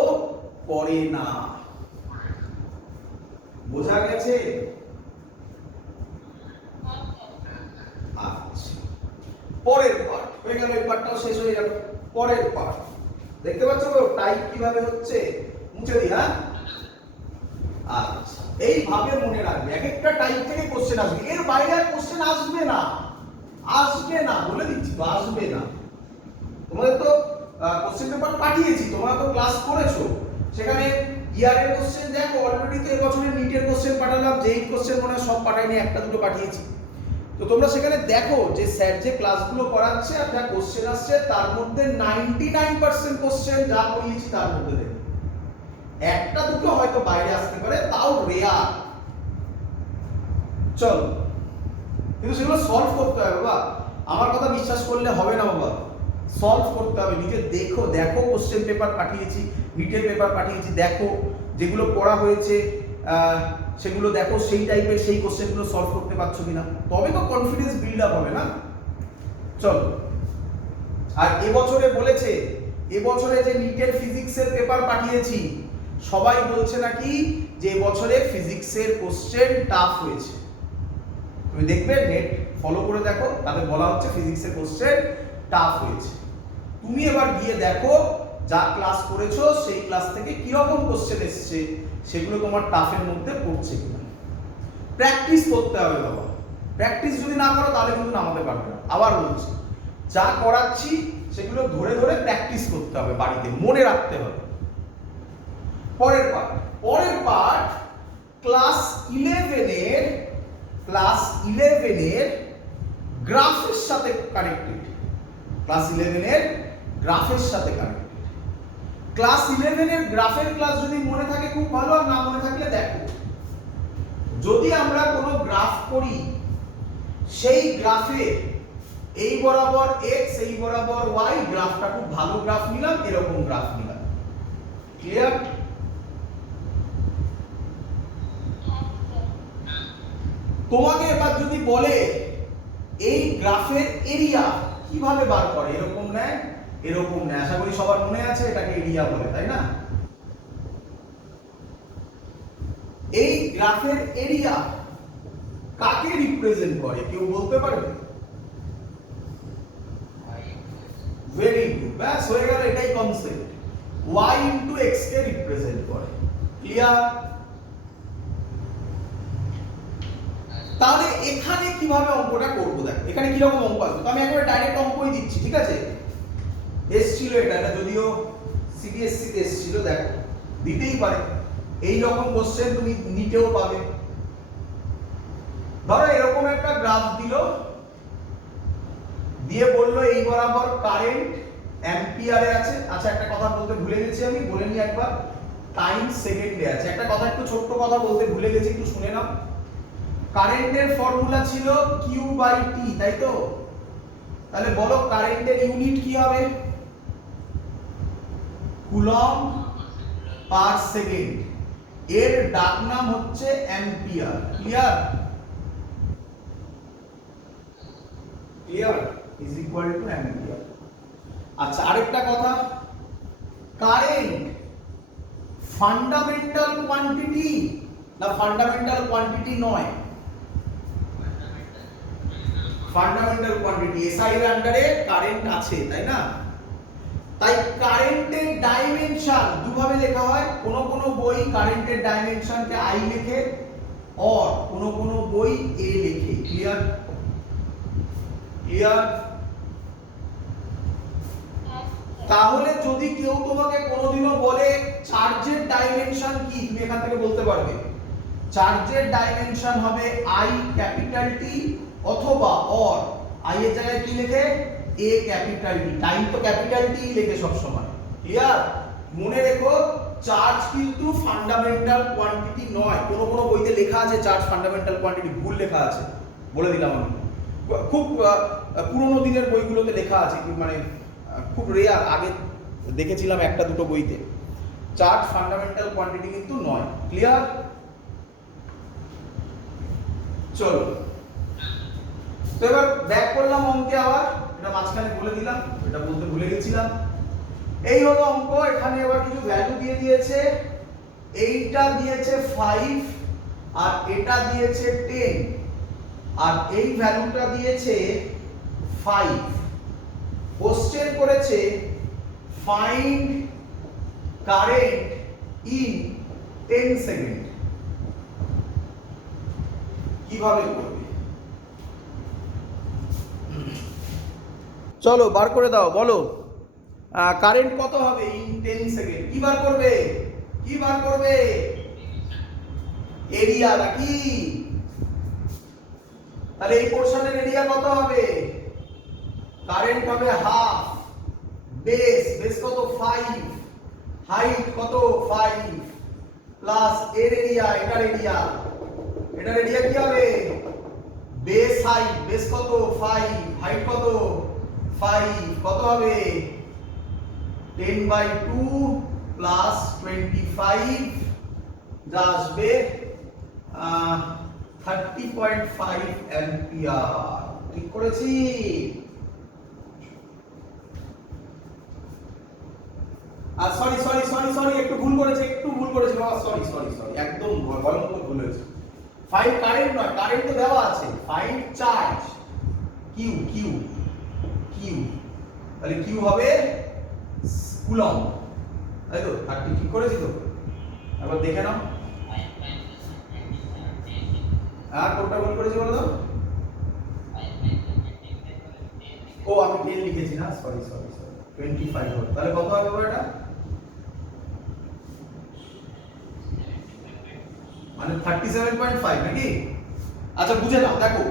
করে না। বোঝা গেছে? আচ্ছা, পরের পার্ট হয়ে গেল, এই পার্টটাও শেষ হয়ে গেল। পরের পার্ট দেখতে পাচ্ছ তো টাইপ কিভাবে হচ্ছে? মুছে দিই। হ্যাঁ, আচ্ছা, এইভাবে মনে রাখবে, এক একটা টাইপ থেকে কোশ্চেন আসবে, এর বাইরে আর কোশ্চেন আসবে না, বলে দিচ্ছি তো, আসবে না। তোমাদের তো কোশ্চেন পেপার পাঠিয়েছি, তোমরা তো ক্লাস করেছো, সেখানে ইয়ারের কোশ্চেন দেখো, অলরেডি তো এই বছরের নিটের কোশ্চেন পাঠালাম, যেই কোশ্চেন মনে হয় সব পাঠাইনি, একটা দুটো পাঠিয়েছি। তো তোমরা সেখানে দেখো যে স্যার যে ক্লাসগুলো করাচ্ছে আর যা কোশ্চেন আসছে তার মধ্যে 99% কোশ্চেন যা পড়িয়েছি তার মধ্যে দেখো, একটা দুটো হয়তো বাইরে আসতে পারে, তাও রেয়ার। চলো, কিন্তু সেগুলো সলভ করতে হবে বাবা, আমার কথা বিশ্বাস করলে হবে না বাবা, সলভ করতে হবে। নিজে দেখো কোশ্চেন পেপার পাঠিয়েছি, নিটের পেপার পাঠিয়েছি, দেখো যেগুলো পড়া হয়েছে সেগুলো দেখো, সেই টাইপের সেই কোশ্চেনগুলো সলভ করতে পারছো কিনা, তবে তো কনফিডেন্স বিল্ড আপ হবে না। চলো, আর এবছরে বলেছে, এবছরে যে নিটের ফিজিক্সের পেপার পাঠিয়েছি, সবাই বলছে নাকি যে এবছরে ফিজিক্সের কোশ্চেন টাফ হয়েছে। তুমি দেখবে, নেট ফলো করে দেখো, তাদের বলা হচ্ছে ফিজিক্সের কোশ্চেন টাফ হয়েছে। তুমি এবার গিয়ে দেখো যা ক্লাস করেছো সেই ক্লাস থেকে কি রকম কোশ্চেন এসেছে, সেগুলো তোমার টাফের মধ্যে পড়ছে কিনা। প্র্যাকটিস করতে হবে বাবা, প্র্যাকটিস যদি না করো তাহলে কিন্তু নামাতে পারবে না। আবার বলছি, যা করাচ্ছি সেগুলো ধরে ধরে প্র্যাকটিস করতে হবে, বাড়িতে মনে রাখতে হবে। পরের পার্ট ক্লাস 11 এর গ্রাফের সাথে কানেক্টেড। ক্লাস 11 এর গ্রাফের সাথে কানেক্টেড। ক্লাস 11 এর গ্রাফের ক্লাস যদি মনে থাকে খুব ভালো, আর না মনে থাকলে দেখো, যদি আমরা কোনো গ্রাফ করি, সেই গ্রাফে এই বরাবর x, এই বরাবর y, গ্রাফটা খুব ভালো গ্রাফ নিলাম, এরকম গ্রাফ নিলাম। ক্লিয়ার? তোমাকে এবার যদি বলে এই গ্রাফের এরিয়া কিভাবে বার করে, এরকম নেয়, এরকম নেয়, আশা করি সবার মনে আছে এটাকে এরিয়া বলে, তাই না? এই গ্রাফের এরিয়া কাকে রিপ্রেজেন্ট করে কেউ বলতে পারবে? ভেরি গুড, ব্যাস হয়ে গেল, এটাই কনসেপ্ট। y ইনটু x কে রিপ্রেজেন্ট করে। ক্লিয়ার? তাহলে এখানে কিভাবে অঙ্কটা করব, দেখো এখানে কি রকম অঙ্ক আসবে। তো আমি একবারে ডাইরেক্ট অঙ্কই দিচ্ছি, ঠিক আছে? এসছিল এটা যদিও সিবিএসসি তে এসছিল, দেখো দিতেই পারে এই রকম কোশ্চেন, তুমি নিতেও পাবে। ধরো এরকম একটা গ্রাফ দিল, দিয়ে বললো এই বরাবর কারেন্ট অ্যাম্পিয়ারে আছে। আচ্ছা একটা কথা বলতে ভুলে গেছি, আমি বলে নিই একবার, টাইম সেকেন্ডে আছে। একটা কথা, একটু ছোট্ট কথা বলতে ভুলে গেছি, একটু শুনে নাও। কারেন্টের ফর্মুলা ছিল Q/T, তাই তো? তাহলে বলো কারেন্টের ইউনিট কি হবে? Coulomb per second. এর ডাক নাম হচ্ছে ampere. Clear? Clear? Is equal to ampere. আচ্ছা আরেকটা কথা, কারেন্ট ফান্ডামেন্টাল কোয়ান্টিটি না ফান্ডামেন্টাল কোয়ান্টিটি নয়? Fundamental quantity. এসআই এর আন্ডারে কারেন্ট আছে, তাই না? তাই কারেন্টের ডাইমেনশন দুভাবে লেখা হয়। কোন কোন বই কারেন্টের ডাইমেনশনকে আই লেখে, আর কোন কোন বই এ লেখে। ক্লিয়ার? ক্লিয়ার? তাহলে যদি কেউ তোমাকে কোনোদিনও বলে চার্জের ডাইমেনশন কি, তুমি এখান থেকে বলতে পারবে চার্জের ডাইমেনশন হবে আই ক্যাপিটাল টি, অথবা অর আই এর জায়গায় কি লেখে এ ক্যাপিটাল টি। টাইম তো ক্যাপিটাল টি লেখে সব সময়। ক্লিয়ার? মনে রেখো চার্জ কিন্তু ফান্ডামেন্টাল কোয়ান্টিটি নয়। কোন কোন বইতে লেখা আছে চার্জ ফান্ডামেন্টাল কোয়ান্টিটি, ভুল লেখা আছে, বলে দিলাম আমি। খুব পুরনো দিনের বইগুলোতে লেখা আছে, মানে খুব রেয়ার, আগে দেখেছিলাম একটা দুটো বইতে। চার্জ ফান্ডামেন্টাল কোয়ান্টিটি কিন্তু নয়। ক্লিয়ার? চলো তো এবার ব্যাক করলাম অঙ্কে আবার, এটা মাঝখানে বলে দিলাম, এটা বলতে ভুলে গেছিলাম। এই হলো অঙ্ক। এখানে এবার কিছু ভ্যালু দিয়ে দিয়েছে, এইটা দিয়েছে 5 আর এটা দিয়েছে 10 আর এই ভ্যালুটা দিয়েছে 5। কোশ্চেন করেছে ফাইন্ড কারেন্ট ইন 10 সেকেন্ড। কিভাবে করবে? চলো বার করে দাও, বলো কারেন্ট কত হবে ইন 10 সেকেন্ড? কি বার করবে? কি বার করবে? এরিয়া নাকি? তাহলে এই পোরশনের এরিয়া কত হবে? কারেন্ট হবে হাফ, বেস কত 5, হাইট কত 5 প্লাস এর এরিয়া, এটার এরিয়া কি হবে? বেস হাইট, বেস কত 5, হাইট কত 5, কত হবে? 10/2 প্লাস 25 যা আসবে 30.5 অ্যাম্পিয়ার। ঠিক করেছি? আর সরি একটু ভুল করেছি বাবা, সরি একদম ভয়ঙ্কর ভুল হয়েছে। ফাইন্ড কারেন্ট নয়, কারেন্ট তো দেওয়া আছে। ফাইন্ড চার্জ কিউ, তাহলে কিউ হবে কুলম্ব, তাই তো? 30 ঠিক করেছি তো? একবার দেখে নাও। কোনটা ভুল করেছি বলো তো? ও আমি 10 লিখেছি না, সরি 25 হবে। তাহলে কত হবে এটা? মানে 37.5 নাকি? আচ্ছা বুঝে নাও, দেখো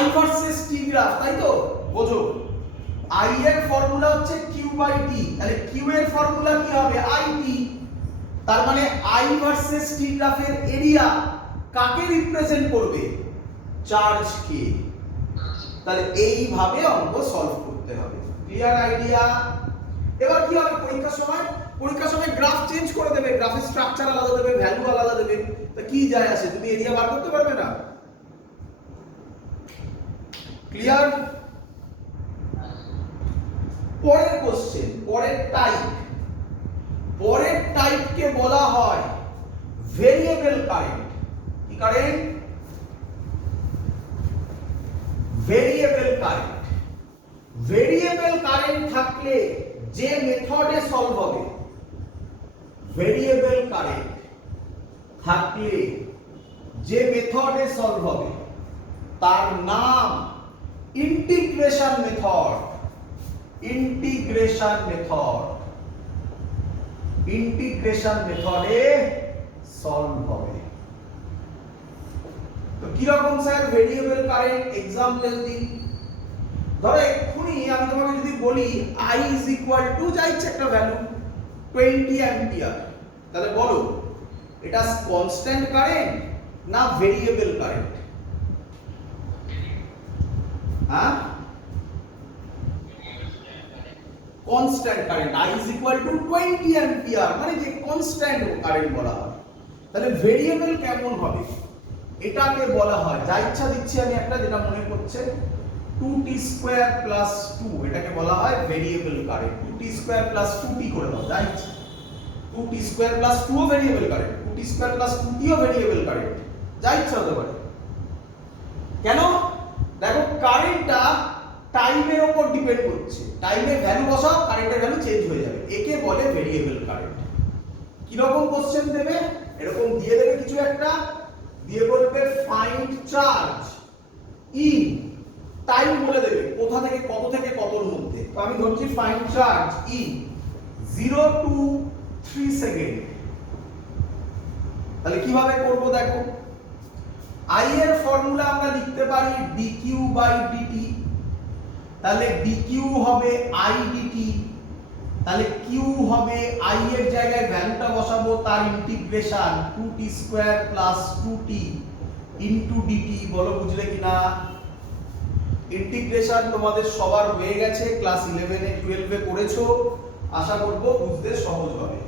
I ভার্সেস T গ্রাফ, তাই তো? বোঝো I এর ফর্মুলা হচ্ছে Q বাই T, তাহলে Q এর ফর্মুলা কি হবে? IT। তার মানে I ভার্সেস T গ্রাফের এরিয়া কাকে রিপ্রেজেন্ট করবে? চার্জ কে। তাহলে এইভাবে অঙ্ক সলভ করতে হবে। Clear idea? এবার কি হবে পরীক্ষার সময় গ্রাফ চেঞ্জ করে দেবে, গ্রাফের স্ট্রাকচার আলাদা দেবে, ভ্যালু আলাদা দেবে, তা কি যায় আসে? তুমি এরিয়া বার করতে পারবে না। ক্লিয়ার? পরের কোশ্চেন, পরের টাইপকে বলা হয় ভেরিয়েবল কারেন্ট। কি current? Variable current. Variable current থাকলে যে মেথডে সলভ হবে, ভেরিয়েবল কারেন্ট থাকলে যে মেথডে সলভ হবে তার নাম ইন্টিগ্রেশন মেথড। ইন্টিগ্রেশন মেথডে সলভ হবে। তো কি রকম স্যার ভেরিয়েবল কারেন্ট? এক্সাম্পল দিন। ধরো এক্ষুনি আমি তোমাকে যদি বলি I ইজ ইকুয়াল টু যা ইচ্ছে একটা ভ্যালু 20 অ্যাম্পিয়ার, তাহলে বলো এটা কনস্ট্যান্ট কারেন্ট না ভেরিয়েবল কারেন্ট? হ্যাঁ, constant current. I is equal to 20 ampere মানে যে কনস্ট্যান্ট কারেন্ট বলা হয়। তাহলে ভেরিয়েবল কেমন হবে? এটাকে বলা হয়, যা ইচ্ছা দিচ্ছি আমি একটা, যেটা মনে করছে 2t স্কয়ার প্লাস 2, এটাকে বলা হয় variable current. 2t square plus 2t করে দাও, যা ইচ্ছা। 2t স্কয়ার প্লাস 2 ও variable current, 2t square plus 2t ও ভেরিয়েবল কারেন্ট, যা ইচ্ছা হতে পারে। কেন? দেখো কারেন্টটা টাইমের উপর ডিপেন্ড করছে, টাইমের ভ্যালু বসাও, কারেন্টের ভ্যালু চেঞ্জ হয়ে যাবে, একে বলে ভেরিয়েবল কারেন্ট। কি রকম কোশ্চেন দেবে? এরকম দিয়ে দেবে কিছু একটা, দিয়ে বলবে ফাইন্ড চার্জ ইন, টাইম বলে দেবে কোথা থেকে কতর মধ্যে। তো আমি ধরছি find charge in 0 to 3 second. তাহলে কিভাবে করব দেখো, I এর ফর্মুলা আমরা লিখতে পারি dq বাই dt। তাহলে dq হবে I dt, তাহলে q হবে I এর জায়গায় ভ্যালুটা বসাবো, তার integration 2t square plus 2t into dt। বলো বুঝলে কিনা? ইন্টিগ্রেশন তোমাদের সবার হয়ে গেছে, ক্লাস 11 এ 12 এ করেছো, আশা করব বুঝতে সহজ হবে।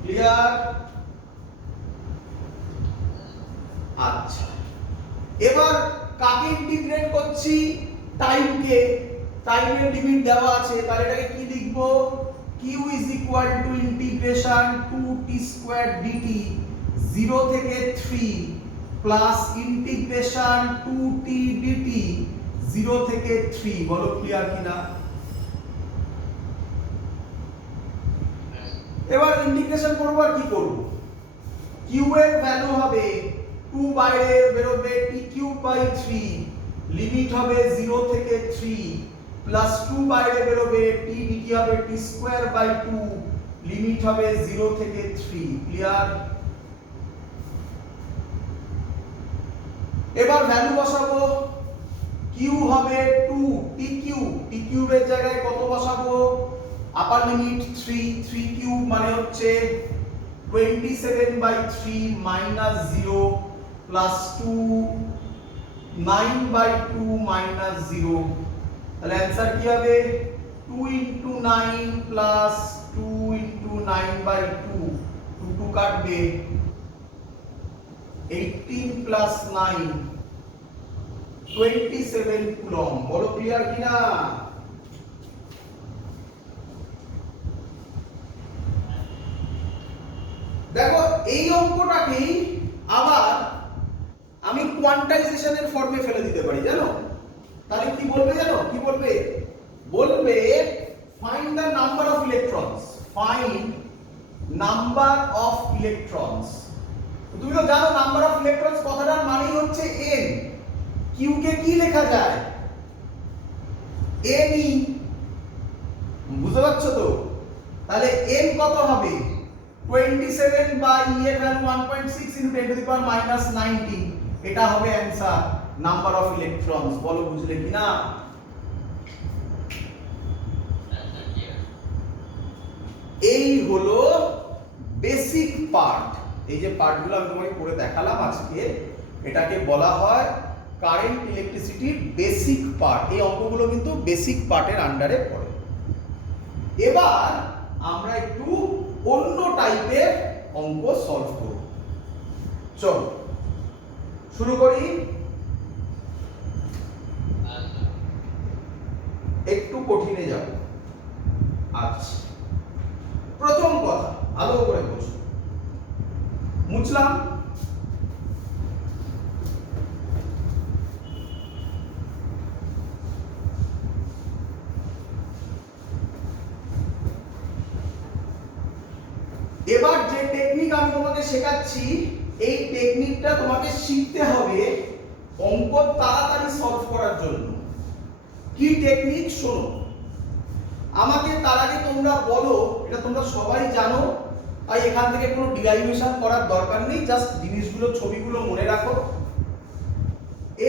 ক্লিয়ার? আচ্ছা, এবার কাকে ইন্টিগ্রেট করছি? টাইমকে। টাইমের লিমিট দেওয়া আছে, তাহলে এটাকে কি লিখবো? q is equal to integration 2t square dt 0 থেকে 3 প্লাস ইন্টিগ্রেশন 2t dt 0 থেকে 3। বলো ক্লিয়ার কিনা? এবার ইন্টিগ্রেশন করব, আর কি করব? q এর ভ্যালু হবে 2 বাইরে বেরোবে t³ বাই 3, লিমিট হবে 0 থেকে 3 প্লাস 2 বাইরে বেরোবে t dt হবে t স্কয়ার বাই 2, লিমিট হবে 0 থেকে 3। ক্লিয়ার? এবার ভ্যালু বসাবো, q হবে 2 t³ এর জায়গায় কত বসাবো? আপার লিমিট 3 কিউব মানে হচ্ছে 27/3 মাইনাস 0 প্লাস 2 9/2 মাইনাস 0। তাহলে অ্যানসার কি হবে? 2 into 9 প্লাস 2 into 9/2, 2 কাটবে, 18 প্লাস 9 27 কুলম। বলো ক্লিয়ার কিনা? দেখো এই অঙ্কটাকেই আবার আমি কোয়ান্টাইজেশনের ফর্মে ফেলে দিতে পারি, জানো? তাহলে কি বলবে জানো? কি বলবে? বলবে find the number of electrons. Find number of electrons. তুমি তো জানো নাম্বার অফ ইলেকট্রনস কথাটার মানেই হচ্ছে n। q কে কি লেখা যায়? n ই, বুঝতে পারছো তো? তাহলে n কত হবে? 27 বাই e এর ভ্যালু 1.6 * 10⁻−19, এটা হবে অ্যানসার, নাম্বার অফ ইলেকট্রনস। বলো বুঝলে কিনা? এই হলো বেসিক পার্ট। এই যে পার্টগুলো আমি তোমাকে করে দেখালাম আজকে, এটাকে বলা হয় কারেন্ট ইলেকট্রিসিটির বেসিক পার্ট। এই অঙ্কগুলো কিন্তু বেসিক পার্টের আন্ডারে পড়ে। এবার আমরা একটু অন্য টাইপের অঙ্ক সলভ করব। চলো শুরু করি। একটু কঠিনে যাব। আচ্ছা, প্রথম কথা ভালো করে বোঝো। মুছলাম। এবার যে টেকনিক আমি তোমাকে শেখাচ্ছি, এই টেকনিকটা তোমাকে শিখতে হবে অঙ্ক তাড়াতাড়ি সলভ করার জন্য। কি টেকনিক শোনো। আমাকে তার আগে তোমরা বলো, এটা তোমরা সবাই জানো, তাই এখান থেকে কোনো ডিরাইভেশন করার দরকার নেই, জাস্ট জিনিসগুলো ছবিগুলো মনে রাখো।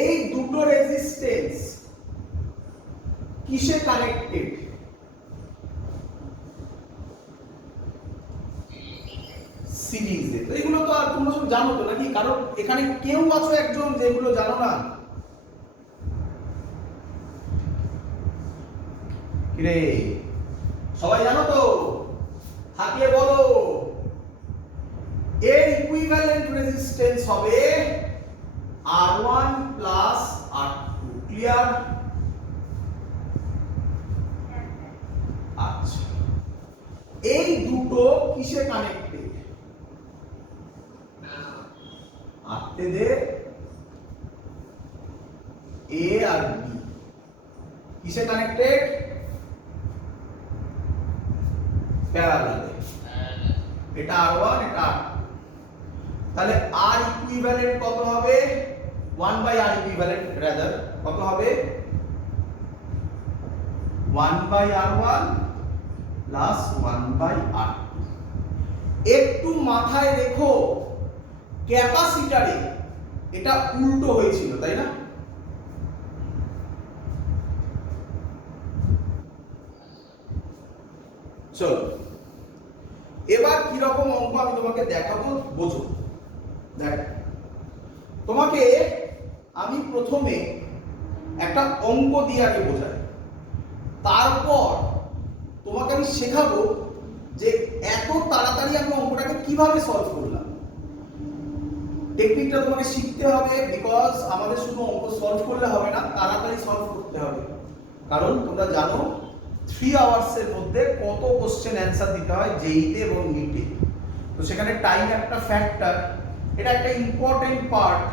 এই দুটো রেজিস্ট্যান্স কিসে কানেক্টেড? সিরিজে। তো এগুলো তো আর তোমরা সব জানো তো নাকি? কারণ এখানে কেউ আছো একজন যেগুলো জানো না? কিরে সবাই জানো তো? থাকলে বলো। এর ইকুইভ্যালেন্ট রেজিস্ট্যান্স হবে R1 প্লাস R2। ক্লিয়ার? আচ্ছা, এই দুটো কিসে কানেক্টেড? আটতে দে। এ আর বি কিসে কানেক্টেড? প্যারালালে। এটা R1, এটা R2। তাহলে R ইকুইভ্যালেন্ট কত হবে? 1/R ইকুইভ্যালেন্ট রাদার কত হবে? 1/R1 plus 1/R2। একটু মাথায় রেখো, ক্যাপাসিটরে এটা উল্টো হয়েছিল, তাই না? চলো এবার কি রকম অঙ্ক আমি তোমাকে দেখাবো, বোঝো। দেখ, তোমাকে আমি প্রথমে একটা অঙ্ক দিয়ে আগে বোঝাই, তারপর তোমাকে আমি শেখাবো যে এত তাড়াতাড়ি আমি অঙ্কটাকে কিভাবে সলভ করলাম। টেকনিকটা তোমাকে শিখতে হবে, বিকজ আমাদের শুধু অঙ্ক সলভ করলে হবে না, তাড়াতাড়ি সলভ করতে হবে। কারণ তোমরা জানো 3 আওয়ার্সের মধ্যে কত কোশ্চেন অ্যান্সার দিতে হয় জেইতে এবং নিটে। তো সেখানে টাইম একটা ফ্যাক্টর, এটা একটা ইম্পর্টেন্ট পার্ট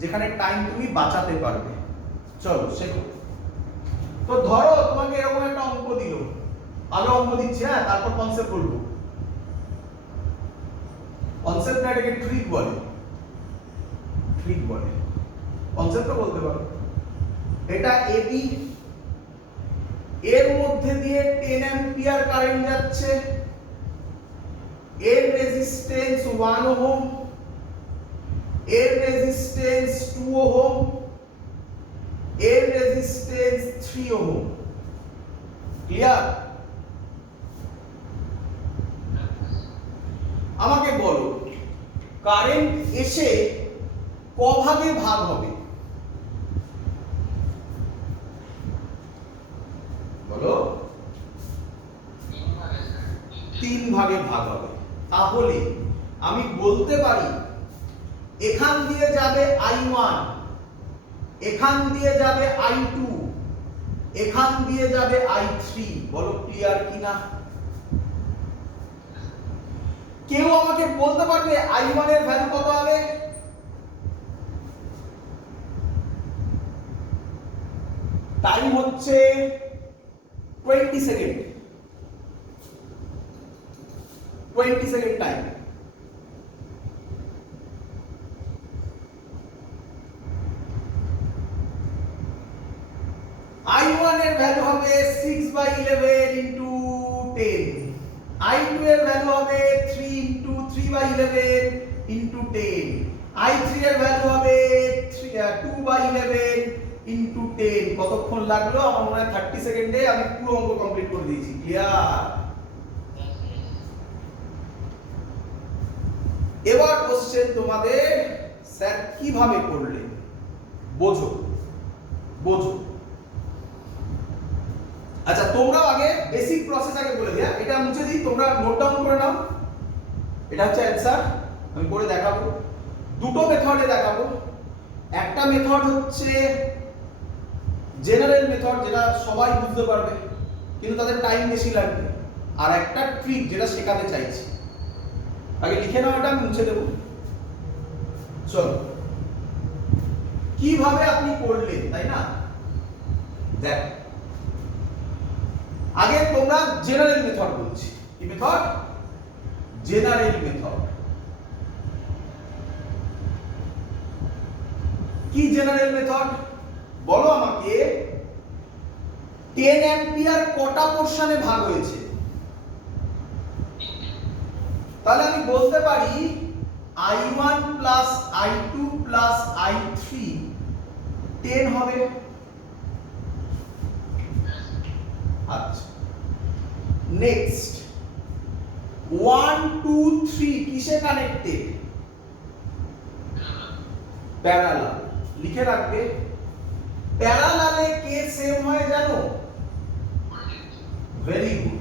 যেখানে টাইম তুমি বাঁচাতে পারবে। চলো শেখো। তো ধরো তোমাকে এরকম একটা অঙ্ক দিল, আগে অঙ্ক দিচ্ছি, হ্যাঁ, তারপর কনসেপ্ট বলবো। কনসেপ্ট না, এটাকে ট্রিক বলে। ট্রিক বলে, কনসেপ্টও বলতে পারো। এটা এবি, এর মধ্যে দিয়ে 10 অ্যাম্পিয়ার কারেন্ট যাচ্ছে, এর রেজিস্ট্যান্স 1 ওহম, এর রেজিস্ট্যান্স 2 ওহম, এর রেজিস্ট্যান্স 3 ওহম। ক্লিয়ার? আমাকে বলো কারেন্ট এসে ক ভাগে ভাগ হবে? বলো। 3 ভাগে ভাগ হবে। তাহলে আমি বলতে পারি এখান দিয়ে যাবে I1, এখান দিয়ে যাবে I2, এখান দিয়ে যাবে I3। বলো ক্লিয়ার কিনা? কেউ আমাকে বলতে পারবে I1 এর ভ্যালু কত হবে? টাইম হচ্ছে 20 সেকেন্ড। 20 second time. I1 এর ভ্যালু হবে 6/11 ইনটু 10, I2 এর ভ্যালু হবে 3 ইনটু 3/11 ইনটু 10, I3 এর ভ্যালু হবে 2/11 ইনটু 10। কতক্ষণ লাগলো? আমার মনে হয় 30 সেকেন্ডে আমি পুরো অঙ্ক কমপ্লিট করে দিয়েছি। ক্লিয়ার? এবার কোশ্চেন তোমাদের, স্যার কিভাবে করলেন? বোঝো বোঝো। আচ্ছা তোমরাও আগে বেসিক প্রসেস আগে বলে দিই, এটা মুছে দিই, তোমরা নোট ডাউন করে নাও। এটা হচ্ছে অ্যানসার, আমি করে দেখাবো। দুটো মেথডে দেখাবো। একটা মেথড হচ্ছে জেনারেল মেথড, যেটা সবাই বুঝতে পারবে কিন্তু তাদের টাইম বেশি লাগবে, আর একটা ট্রিক যেটা শেখাতে চাইছি। আগে লিখে নাও, এটা আমি মুছে দেবো। চলো কিভাবে আপনি করলেন, তাই না? দেখ, আগে তোমরা জেনারেল মেথড বলছি। কি মেথড? General method. কি জেনারেল মেথড বলো আমাকে? 10 অ্যাম্পিয়ার কটা পোরশনে ভাগ হয়েছে? তাহলে আমি বলতে পারি I1 plus I2 plus I3 10 হবে। আচ্ছা নেক্সট, 1 2 3 কিসে কানেক্টেড? প্যারালাল। লিখে রাখবে, প্যারালালে কে সেম হয় জানো? Very good.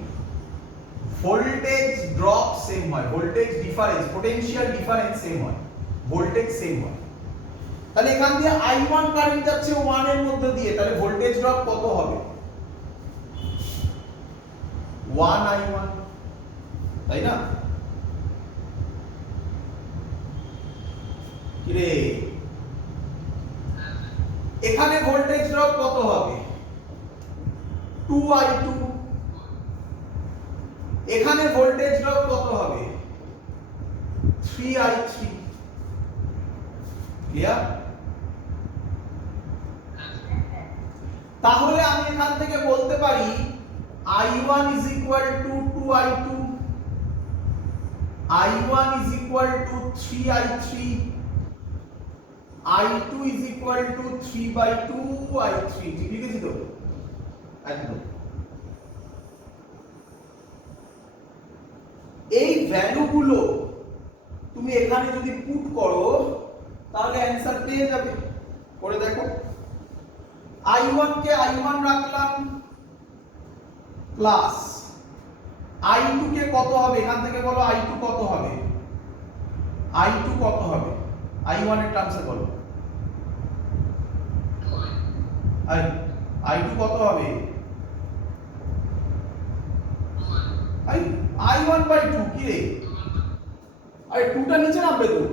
Voltage drop same হয়, voltage difference, potential difference same হয়, ভোল্টেজ সেম হয়। তাহলে এখান দিয়ে I1 কারেন্ট যাচ্ছে 1 এর মধ্যে দিয়ে, তাহলে ভোল্টেজ ড্রপ কত হবে? 1I1, তাই না? কি রে, এখানে ভোল্টেজ ড্রপ কত হবে? 2I2। এখানে ভোল্টেজ ড্রপ কত হবে? 3I3। ক্লিয়ার? তাহলে আমি এখান থেকে বলতে পারি I1 is equal to 2I2, I1 is equal to 3I3, I2 is equal to 3/2I3। ঠিক লিখেছি তো? একদম। এই ভ্যালুগুলো তুমি এখানে যদি পুট করো তাহলে অ্যানসার পেয়ে যাবে। করে দেখো, I1 কে I1 রাখলাম প্লাস I2 কে কত হবে? এখান থেকে বলো I2 কত হবে? I2 কত হবে? I1 এর টার্মসে বলো। I2 কত হবে? I1/2। কি রে, আরে 2 টা নিচে নামবে তো।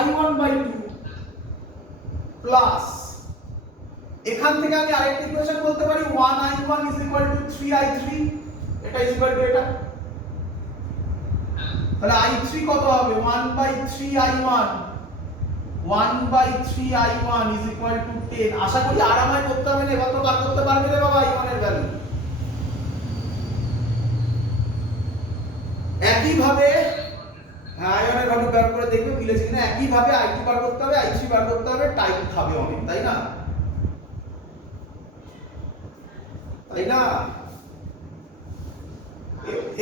I1/2 প্লাস এখান থেকে আমি আরেকটা ইকুয়েশন বলতে পারি 1I1 is equal to 3I3, এটা is equal to এটা। তাহলে I3 কত হবে? 1/3I1, 1/3I1 is equal to 10। আশা করি আর আমায় করতে হবে না, এবার তো বার করতে পারবে রে বাবা I1 এর ভ্যালু। একই ভাবে I1 এর ভ্যালু বার করে দেখবে মিলেছে কিনা। একই ভাবে I2 বার করতে হবে, I3 বার করতে হবে, টাইম খাবে অনেক, তাই না? তাই না?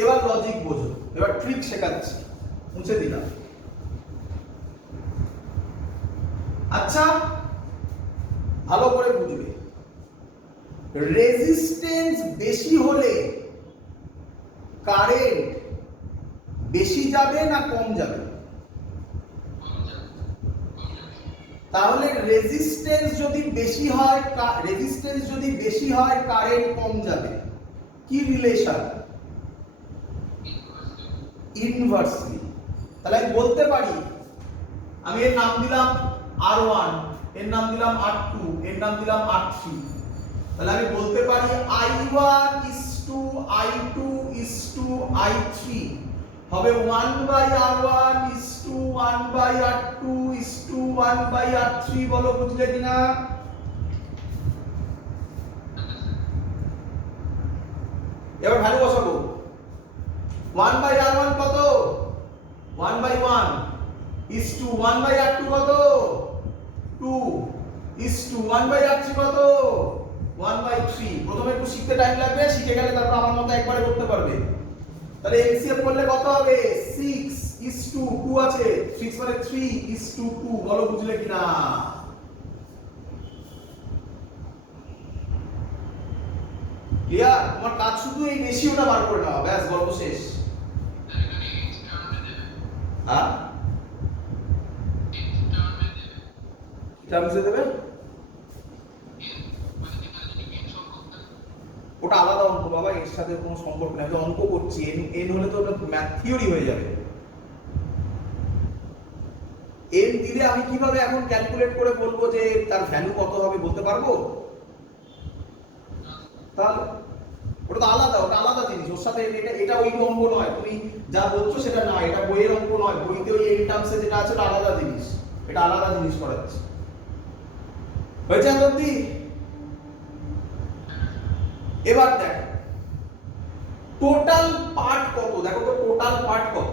এবার লজিক বোঝো, এবার ট্রিক শেখাচ্ছি, মুছে দিলাম। আচ্ছা ভালো করে বুঝবে, রেজিস্ট্যান্স বেশি হলে কারেন্ট বেশি যাবে না কম যাবে? তাহলে রেজিস্ট্যান্স যদি বেশি হয় কারেন্ট কম যাবে। কি রিলেশন? ইনভার্সলি। তাহলে আমি বলতে পারি, আমি এর নাম দিলাম R1, এর নাম দিলাম R2, এর নাম দিলাম R3। তাহলে আমি বলতে পারি I1 is to I2 is to I3 হবে 1/R1 is to 1/R2 is to 1/R3। বলো বুঝলে কিনা? এবার ভ্যালু বসাবো। 1/r1 কত? 1/1 is to 1/r2 কত? 2 is to 1/r3 কত? 1/3। প্রথমে একটু শিখতে টাইম লাগবে, শিখে গেলে তারপর আমার মতো একবারে করতে পারবে। তাহলে এলসিএম করলে কত হবে? 6 is to 2 আছে, 6 মানে 3 is to 2। বলো বুঝলে কিনা? ক্লিয়ার? তোমার কাজ শুধু এই রেশিওটা বার করে নাও, ব্যাস গল্প শেষ। হ্যাঁ, টার্মসে দেবে, ওটা আলাদা অঙ্ক বাবা, এর সাথে কোনো সম্পর্ক নেই। আমি অঙ্ক করছি, এন হলে তো ওটা ম্যাথ থিওরি হয়ে যাবে। এন দিলে আমি কিভাবে এখন ক্যালকুলেট করে বলবো যে তার ভ্যালু কত হবে, বলতে পারবো? তাহলে ওটা তো আলাদা, ওটা আলাদা জিনিস। ওর সাথে এটা ওই অঙ্ক নয়, তুমি যা বলছো সেটা না, এটা বইয়ের অঙ্ক নয়। বইতে ওই এন টার্মসে যেটা আছে ওটা আলাদা জিনিস, এটা আলাদা জিনিস করাচ্ছে। হয়েছে এতদিন? এবার দেখ টোটাল পার্ট কত, দেখো তো টোটাল পার্ট কত?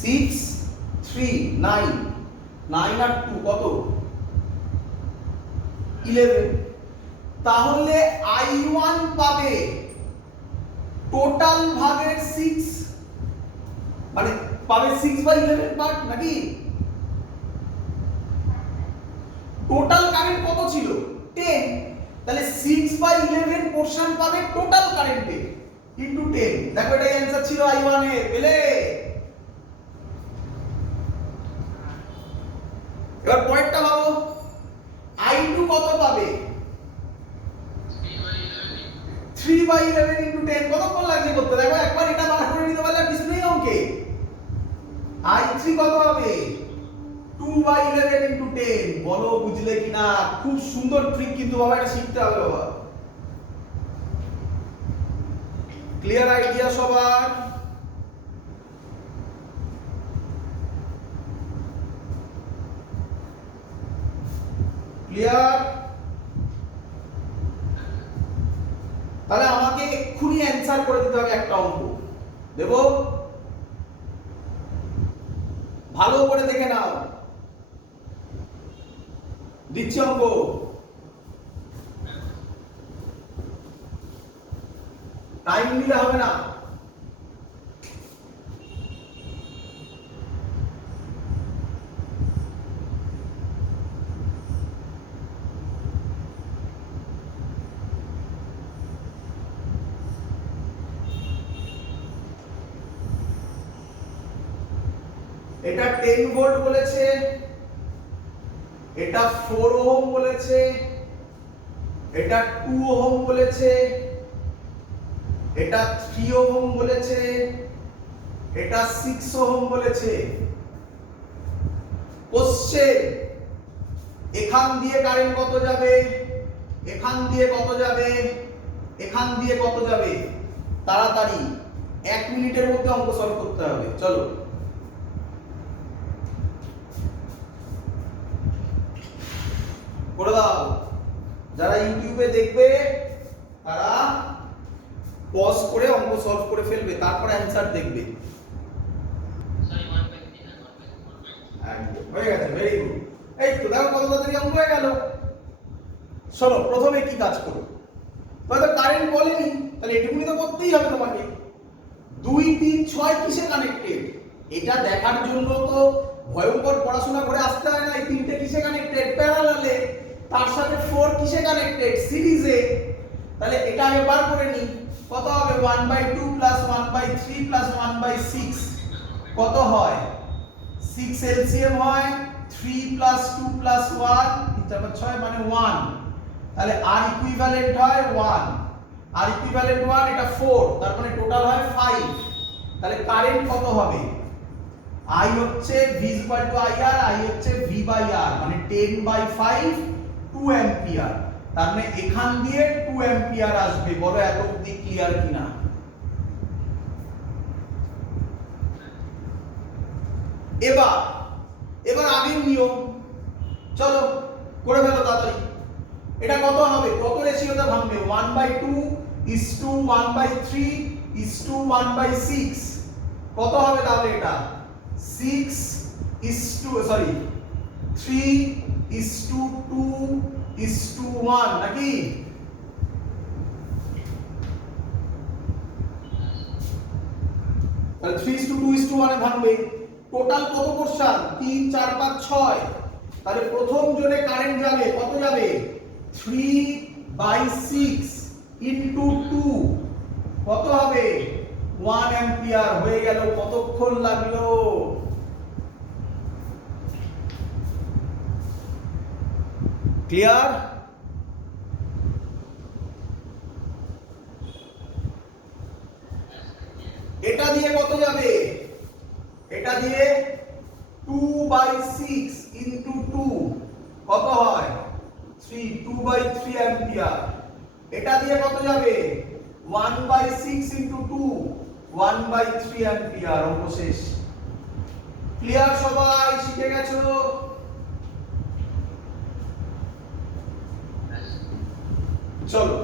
6 3 9 9 আর 2 কত? 11। তাহলে i1 পাবে টোটাল ভাগের 6, মানে পাবে 6/11 পার্ট নাকি? টোটাল কারেন্ট কত ছিল? 10। তাহলে 6/11 পোরশন পাবে টোটাল কারেন্টে ইনটু 10। দেখো এটাই অ্যানসার ছিল i1 এর। পেলে? এবার পয়েন্টটা ভাবো, i2 কত পাবে? 3/11 ইনটু 10। কতক্ষণ লাগছে করতে? দেখো একবার এটা বার করে নিতে পারলে কিছু নেই অঙ্কে। i3 কত হবে? 2/11 ইনটু 10। বলো বুঝলে কিনা? খুব সুন্দর ট্রিক কিন্তু বাবা, এটা শিখতে হবে বাবা। ক্লিয়ার আইডিয়া সবার? ক্লিয়ার? তাহলে আমাকে এক্ষুনি অ্যানসার করে দিতে হবে একটা অঙ্ক। দেব? ভালো করে দেখে নাও, দিচ্ছি অঙ্ক। টাইম নিলে হবে না। এটা 10 ভোল্ট বলেছে, এটা 4 ওহম বলেছে, এটা 2 ওহম বলেছে, এটা 3 ওহম বলেছে, এটা 6 ওহম বলেছে। কোশ্চেন, এখান দিয়ে কারেন্ট কত যাবে, এখান দিয়ে কত যাবে, এখান দিয়ে কত যাবে? তাড়াতাড়ি 1 মিনিটের মধ্যে অঙ্ক সলভ করতে হবে। চলো করে দাও। যারা ইউটিউবে দেখবে তারা পজ করে অঙ্ক সলভ করে ফেলবে, তারপর অ্যানসার দেখবে। হয়ে গেছে, ভেরি গুড। এই তো দেখো কত তাড়াতাড়ি অঙ্ক হয়ে গেল। শোনো, প্রথমে কি কাজ করো? হয়তো কারেন্ট বলেনি, তাহলে এটুকুনি তো করতেই হবে তোমাকে। 2 3 6 কিসে কানেক্টেড এটা দেখার জন্য তো ভয়ঙ্কর পড়াশোনা করে আসতে হয় না। এই তিনটে কিসে কানেক্টেড? প্যারালালে। তার সাথে 4 কিসে কানেক্টেড? সিরিজে। তাহলে এটা আগে বার করে নি। কত হবে? 1/2 প্লাস 1/3 প্লাস 1/6 কত হয়? 6 এলসিএম হয় 3 প্লাস 2 প্লাস 1 3 4 6 মানে 1। তাহলে আর ইকুইভ্যালেন্ট হয় 1, আর ইকুইভ্যালেন্ট 1, এটা 4, তার মানে টোটাল হয় 5। তাহলে কারেন্ট কত হবে? I হচ্ছে V IR, I হচ্ছে V/R, মানে 10/5 2 অ্যাম্পিয়ার। তার মানে এখান দিয়ে 2 অ্যাম্পিয়ার আসবে। বলো এত অবধি ক্লিয়ার কিনা? এবার আগের নিয়ম, চলো করে ফেলো তাড়াতাড়ি। এটা কত হবে, কত রেশিওতে ভাঙবে? 1/2 is to 1/3 is to 1/6। কত হবে তাহলে এটা? 6 is to 3 is to 2 is to 1 নাকি? তাহলে 3 is to 2 is to 1 এ ভাঙবে। টোটাল কত পোরশন? 3 4 5 6। তাহলে প্রথম জোনে কারেন্ট যাবে, কত যাবে? 3/6 into 2 কত হবে? 1 অ্যাম্পিয়ার হয়ে গেল। কতক্ষণ লাগলো? ক্লিয়ার? এটা দিয়ে কত যাবে? এটা দিয়ে 2/6 into 2 কত হয়? 3 2/3 অ্যাম্পিয়ার। এটা দিয়ে কত যাবে? 1/6 into 2 1/3 অ্যাম্পিয়ার। অঙ্ক শেষ। ক্লিয়ার? সবাই শিখে গেছো? চলো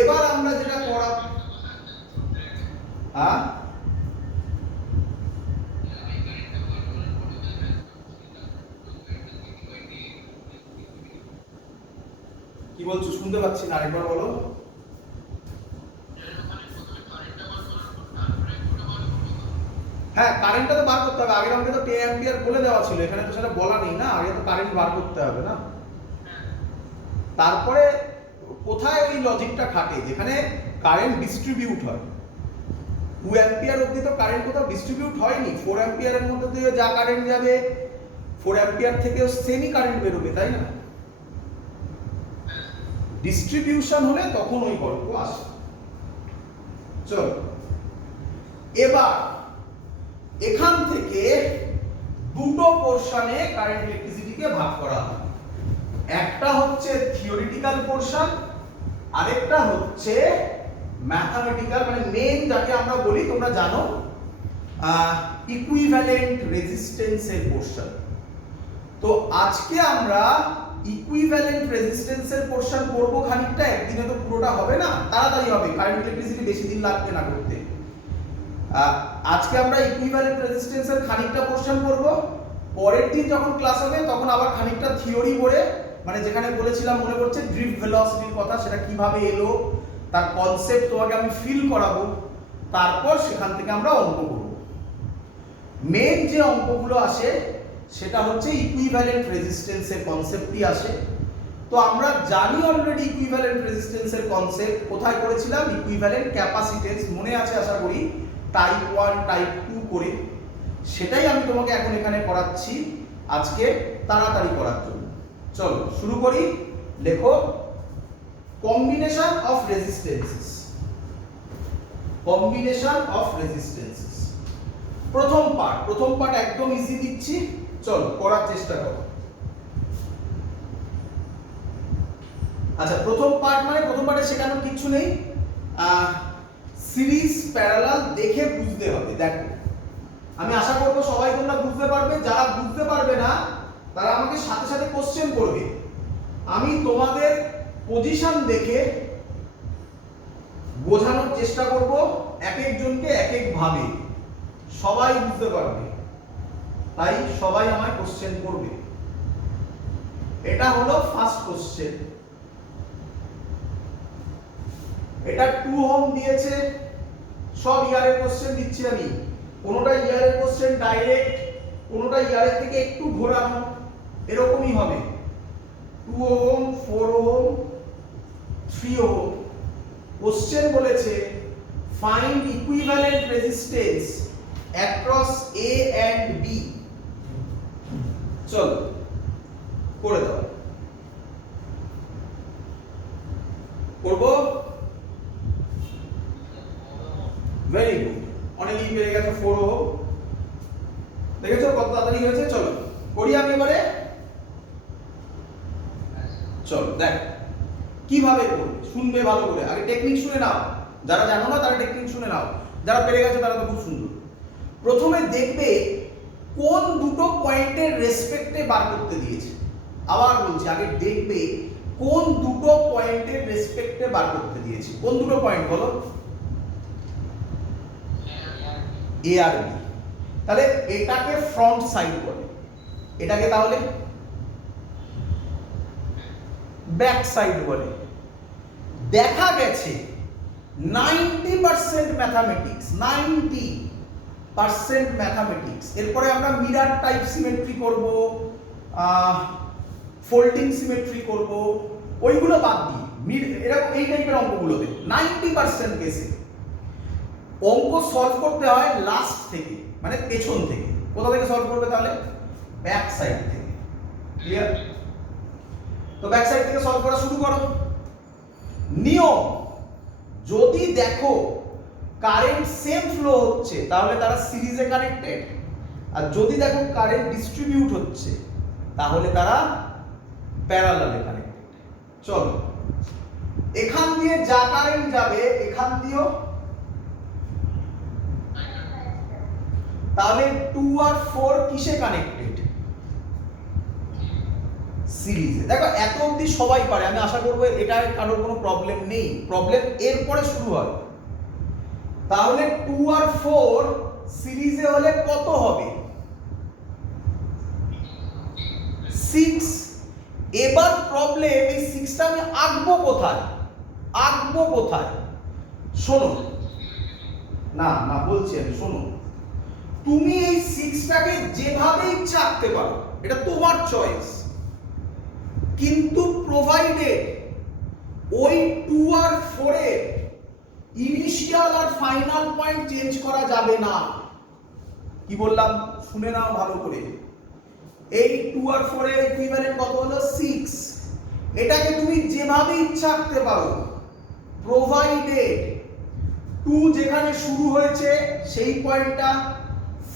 এবার আমরা যেটা করা, হ্যাঁ কি বলছো? শুনতে পাচ্ছি না, আরেকবার বলো। হ্যাঁ, কারেন্টটা তো বার করতে হবে। আগের অঙ্কে তো 10 অ্যাম্পিয়ার বলে দেওয়া ছিল, এখানে তো সেটা বলা নেই না। আগে তো কারেন্ট বার করতে হবে না। তারপরে কোথায় ওই লজিকটা খাটে? যেখানে কারেন্ট ডিস্ট্রিবিউট হয়। 2 অ্যাম্পিয়ার অবধি তো কারেন্ট কোথাও ডিস্ট্রিবিউট হয়নি। 4 অ্যাম্পিয়ারের মধ্যে দিয়ে যা কারেন্ট যাবে 4 অ্যাম্পিয়ার থেকেও সেমই কারেন্ট বেরোবে, তাই না? ডিস্ট্রিবিউশন হলে তখন ওই গল্প আসে। চলো এবার এখান থেকে দুটো পোরশনে কারেন্ট ইলেকট্রিসিটিকে ভাগ করা হয়। একটা হচ্ছে থিওরিটিক্যাল পোরশন, আরেকটা হচ্ছে ম্যাথমেটিক্যাল, মানে মেন যাকে আমরা বলি, তোমরা জানো, ইকুইভ্যালেন্ট রেজিস্ট্যান্সের পোরশন। তো আজকে আমরা ইকুইভ্যালেন্ট রেজিস্ট্যান্সের পোরশন করব খানিকটা। একদিনে তো পুরোটা হবে না, তাড়াতাড়ি হবে। কারেন্ট ইলেকট্রিসিটি বেশি দিন লাগবে না করতে। আজকে আমরা ইকুইভ্যালেন্ট রেজিস্ট্যান্সের খানিকটা পোরশন করব। পরের দিন যখন ক্লাস হবে তখন আবার খানিকটা থিওরি পড়ে, মানে যেখানে বলেছিলাম মনে করছে ড্রিফট ভেলোসিটির কথা, সেটা কিভাবে এলো তার কনসেপ্ট তোমাকে আমি ফিল করাবো। তারপর সেখান থেকে আমরা অঙ্ক করব। মেন যে অঙ্কগুলো আসে সেটা হচ্ছে ইকুইভ্যালেন্ট রেজিস্ট্যান্সের কনসেপ্টই আসে। তো আমরা জানি অলরেডি ইকুইভ্যালেন্ট রেজিস্ট্যান্সের কনসেপ্ট কোথায় করেছিলাম? ইকুইভ্যালেন্ট ক্যাপাসিট্যান্স, মনে আছে আশা করি, টাইপ 1 টাইপ 2 করে। সেটাই আমি তোমাকে এখন এখানে করাচ্ছি আজকে তাড়াতাড়ি করার জন্য। চলো শুরু করি। লেখো কম্বিনেশন অফ রেজিস্ট্যান্সেস। কম্বিনেশন অফ রেজিস্ট্যান্সেস প্রথম পার্ট একদম ইজি দিচ্ছি, চলো করার চেষ্টা করো। আচ্ছা, প্রথম পার্ট মানে প্রথম পার্টে শেখানোর কিছু নেই। সিরিজ প্যারালাল দেখে বুঝতে হবে। দেখো, আমি আশা করবো সবাই তোমরা বুঝতে পারবে। যারা বুঝতে পারবে না তারা আমাকে সাথে সাথে কোশ্চেন করবে। আমি তোমাদের পজিশন দেখে বোঝানোর চেষ্টা করব, এক একজনকে এক এক ভাবে। সবাই বুঝতে পারবে, তাই সবাই আমায় কোশ্চেন করবে। এটা হলো ফার্স্ট কোশ্চেন। এটা 2 ওহম দিয়েছে। সব ইয়ারের কোশ্চেন দিচ্ছি আমি। কোনোটা ইয়ারের কোশ্চেন ডাইরেক্ট, কোনোটা ইয়ারের থেকে একটু ঘোরানো, এরকমই হবে। 2 ওহম, 4 ওহম, 3 ওহম। কোশ্চেন বলেছে find equivalent resistance across A and B। চলো করে দাও। করব? ভেরি গুড, অনেকেই পেরে গেছে 4 ওহম। দেখেছো কত তাড়াতাড়ি হয়েছে? চলো করি আমি এবারে। চলো দেখ কিভাবে করবে, শুনবে ভালো করে। আগে টেকনিক শুনে নাও, যারা জানো না তারা টেকনিক শুনে নাও, যারা পেরে গেছে তারা তো খুব সুন্দর। প্রথমে দেখবে কোন দুটো পয়েন্টের রেসপেক্টে বার করতে দিয়েছে। আবার বলছি, আগে দেখবে কোন দুটো পয়েন্টের রেসপেক্টে বার করতে দিয়েছি? কোন দুটো পয়েন্ট বলো? এ আর বি। তাহলে এটাকে ফ্রন্ট সাইড বলে, এটাকে তাহলে ব্যাক সাইড বলে। দেখা গেছে 90% ম্যাথামেটিক্স, 90% ম্যাথামেটিক্স। এরপরে আমরা মিরর টাইপ সিমেট্রি করব, ফোল্ডিং সিমেট্রি করব, ওইগুলো বাদ দিয়ে এরকম এই টাইপের অঙ্কগুলোতে 90% কেসে অঙ্ক সলভ করতে হয় লাস্ট থেকে, মানে পেছন থেকে। কোথা থেকে সলভ করবে তাহলে? ব্যাক সাইড থেকে। ক্লিয়ার? তো ব্যাক সাইড থেকে সলভ করা শুরু করো। নিয়ম, যদি দেখো কারেন্ট সেম ফ্লো হচ্ছে তাহলে তারা সিরিজে কানেক্টেড, আর যদি দেখো কারেন্ট ডিস্ট্রিবিউট হচ্ছে তাহলে তারা প্যারালালে কানেক্টেড। চলো, এখান দিয়ে যা কারেন্ট যাবে এখান দিয়েও, তাহলে 2 আর 4 কিসে কানেক্টেড? সিরিজে। দেখো এত অবধি সবাই পারে, আমি আশা করবো এটা কারোর কোনো প্রবলেম নেই। প্রবলেম এরপরে শুরু হয়। তাহলে 2 আর 4 সিরিজে হলে কত হবে? 6। এবার প্রবলেম, এই 6টা আমি আঁকবো কোথায়? আঁকবো কোথায়? শোনো, না না বলছি আমি, শোনো। তুমি এই 6টাকে যেভাবে ইচ্ছা আঁকতে পারো, এটা তোমার চয়েস, কিন্তু প্রোভাইডেড ওই 2 আর 4 এর ইনিশিয়াল আর ফাইনাল পয়েন্ট চেঞ্জ করা যাবে না। কি বললাম শুনে নাও ভালো করে। এই 2 আর 4 এর ইকুইভ্যালেন্ট কত হলো? 6। এটাকে তুমি যেভাবে ইচ্ছা আঁকতে পারো, প্রোভাইডেড 2 যেখানে শুরু হয়েছে সেই পয়েন্টটা,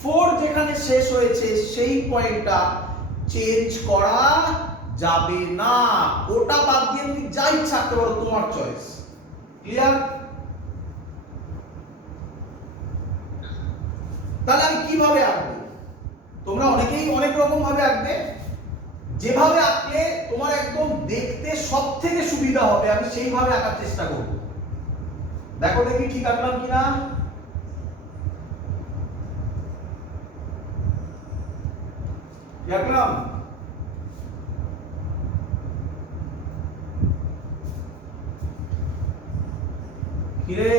4 যেখানে শেষ হয়েছে সেই পয়েন্টটা চেঞ্জ করা যাবে না। ওটা বাদ দিয়ে তুমি যা ইচ্ছা আঁকতে পারো, তোমার চয়েস। ক্লিয়ার? তাহলে আমি কিভাবে আঁকবো? তোমরা অনেকেই অনেক রকম ভাবে আঁকবে। যেভাবে আঁকলে তোমার একদম দেখতে সব থেকে সুবিধা হবে আমি সেইভাবে আঁকার চেষ্টা করব। দেখো দেখি ঠিক আঁকলাম কিনা। কি আঁকলাম? কিরে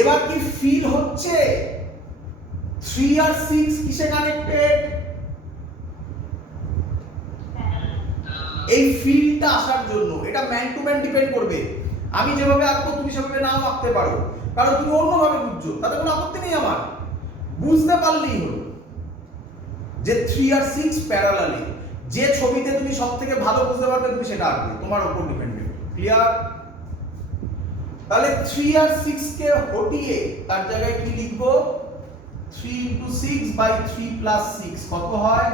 এবার কি ফিল হচ্ছে 3 আর 6 কিসে কানেক্টেড? এই ফিলটা আসার জন্য এটা ম্যান টু ম্যান ডিপেন্ড করবে। আমি যেভাবে আঁকবো তুমি সেভাবে নাও আঁকতে পারো, কারণ তুমি অন্যভাবে বুঝছো, তাতে কোনো আপত্তি নেই আমার। বুঝতে পারলেই হলো যে 3 আর 6 প্যারালালি। যে ছবিতে তুমি সবথেকে ভালো বুঝতে পারবে তুমি সেটা আঁকবে, তোমার উপর ডিপেন্ডেন্ট। ক্লিয়ার? তাহলে 3 আর 6 কে হটিয়ে তার জায়গায় কি লিখবো? 3 into 6 by 3 plus 6 কত হয়?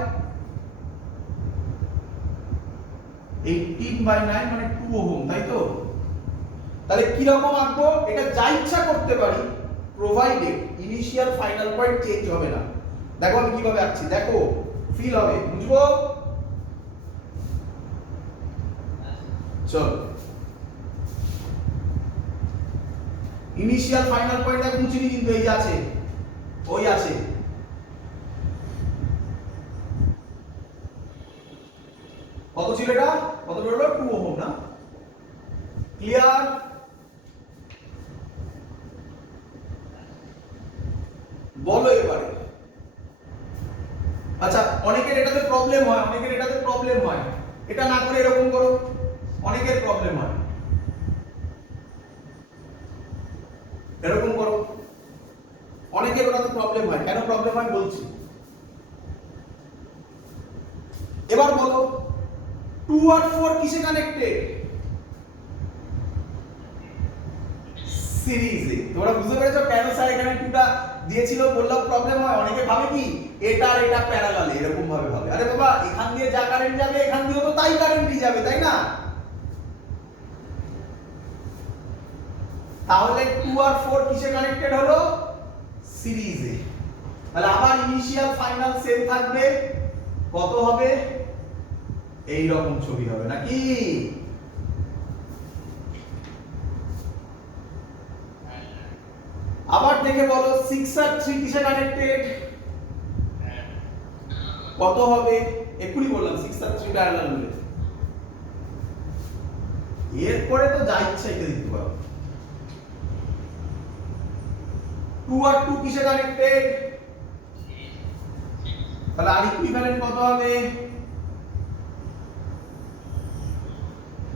18 by 9 মানে 2 ওহম, তাই তো? তাহলে কি রকম আঁকবো? এটা যা ইচ্ছা করতে পারি, provided initial final point change হবে না। দেখো আমি কিভাবে আঁকছি, দেখো ফিল হবে, বুঝবো? চলো, ইনিশিয়াল ফাইনাল পয়েন্ট দেখো মুছিনি, কিন্তু এই আছে, ওই আছে। কত ছিল এটা? কত বেরোলো? 2 ওহম না? ক্লিয়ার? বলো এবারে। আচ্ছা, অনেকের এটাতে প্রবলেম হয়, অনেকের এটাতে প্রবলেম হয়। এটা না করে এরকম করো, অনেকের প্রবলেম হয়। এরকম করো, অনেকের ওটাতে প্রবলেম হয়। কেন প্রবলেম হয় বলছি। এবার বলো 2 আর 4 কিসে কানেক্টেড? সিরিজে। তোমরা বুঝতে পেরেছো কেন স্যার এখানে 2টা দিয়েছিল? বললাম প্রবলেম হয়। অনেকে ভাবে কি এটা আর এটা প্যারালাল, এরকম ভাবে ভাবে। আরে বাবা, এখান দিয়ে যা কারেন্ট যাবে এখান দিয়েও তো তাই কারেন্টই যাবে, তাই না? তাহলে 2 আর 4 কিসে কানেক্টেড হলো? সিরিজে। তাহলে আবার ইনিশিয়াল ফাইনাল সেম থাকবে, কত হবে? এই রকম ছবি হবে নাকি? আবার দেখে বলো 6 আর 3 কিসে কানেক্টেড? কত হবে? এক্ষুনি বললাম 6 আর 3 প্যারালাল বলে। এরপরে তো যা ইচ্ছা এটা দিতে পারো। 2 আর 2 কিসে কানেক্টেড? তাহলে আর ইকুইভ্যালেন্ট কত হবে?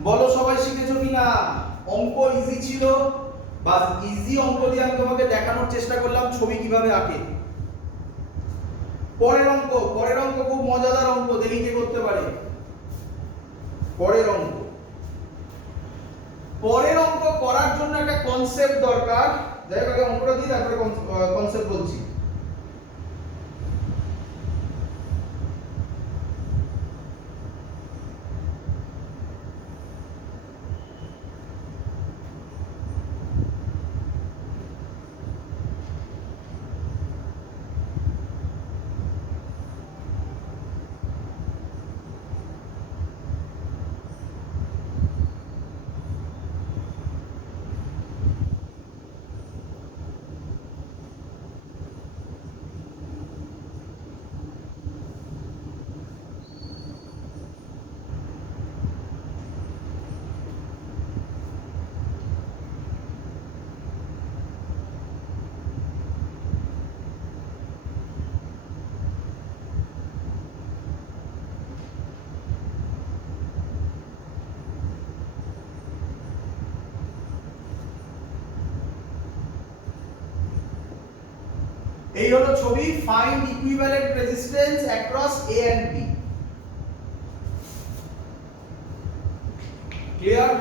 বলো সবাই শিখেছো কিনা? অঙ্ক ইজি ছিল, বাস ইজি অঙ্ক দিয়ে আমি তোমাকে দেখানোর চেষ্টা করলাম ছবি কিভাবে আঁকে। পরের অঙ্ক খুব মজাদার অঙ্ক, দেখি কে করতে পারে। পরের অঙ্ক করার জন্য একটা কনসেপ্ট দরকার। যাই হোক আগে অঙ্কটা দিই, তারপরে কনসেপ্ট বলছি। এই হলো ছবি, find equivalent resistance across A and B. Clear?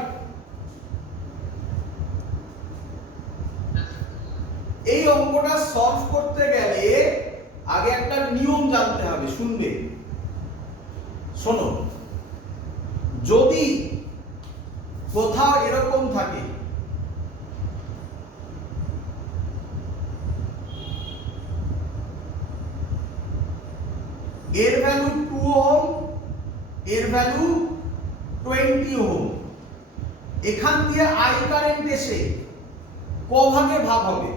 এই অঙ্কটা সলভ করতে গেলে আগে একটা নিয়ম জানতে হবে, শুনবে। শোনো, যদি কোথাও এরকম থাকে এর ভ্যালু 2 ওহম, এর ভ্যালু 20 ওহম, এখান দিয়ে আই কারেন্ট এসে ক ভাগে ভাগ হবে?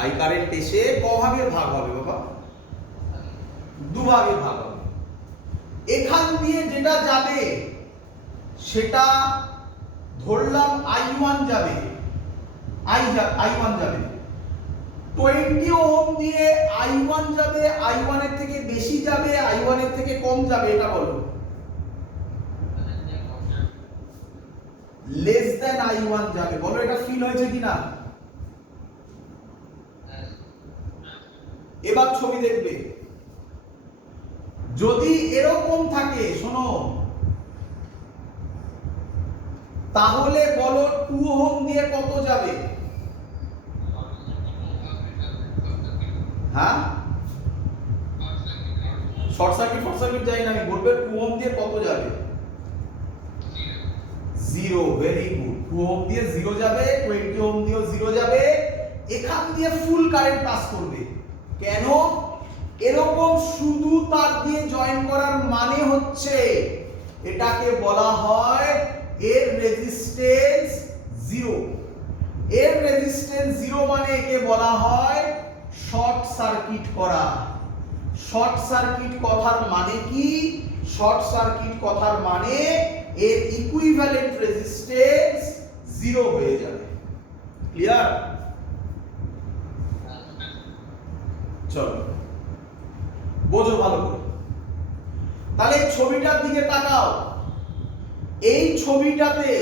আই কারেন্ট এসে ক ভাগে ভাগ হবে বাবা? 2 ভাগে ভাগ হবে। এখান দিয়ে যেটা যাবে সেটা ধরলাম I1 যাবে, I1 যাবে। 20 ওহম দিয়ে I1 যাবে, I1 এর থেকে বেশি যাবে, I1 এর থেকে কম যাবে, এটা বলো। লেস দ্যান I1 যাবে, বলো এটা ফিল হয়েছে কিনা? এবার ছবি দেখবে, যদি এরকম থাকে, শোনো, তাহলে বলো 2 ওহম দিয়ে কত যাবে? হ্যাঁ, শর্ট সার্কিট যাই না, আমি বলবো 2 ওহম দিয়ে কত যাবে? 0। ভেরি গুড, 2 ওহম দিয়ে 0 যাবে, 20 ওহম দিয়েও 0 যাবে। এখান দিয়ে ফুল কারেন্ট পাস করবে। কেন? এরকম শুধু তার দিয়ে জয়েন করার মানে হচ্ছে এটাকে বলা হয় এর রেজিস্ট্যান্স 0। এর রেজিস্ট্যান্স 0 মানে একে বলা হয় শর্ট সার্কিট করা। শর্ট সার্কিট কথার মানে কি? শর্ট সার্কিট কথার মানে এর ইকুইভ্যালেন্ট রেজিস্ট্যান্স 0 হয়ে যাবে। ক্লিয়ার? চলো বোঝো ভালো করে। তাহলে এই ছবিটার দিকে তাকাও। এই ছবিটাতে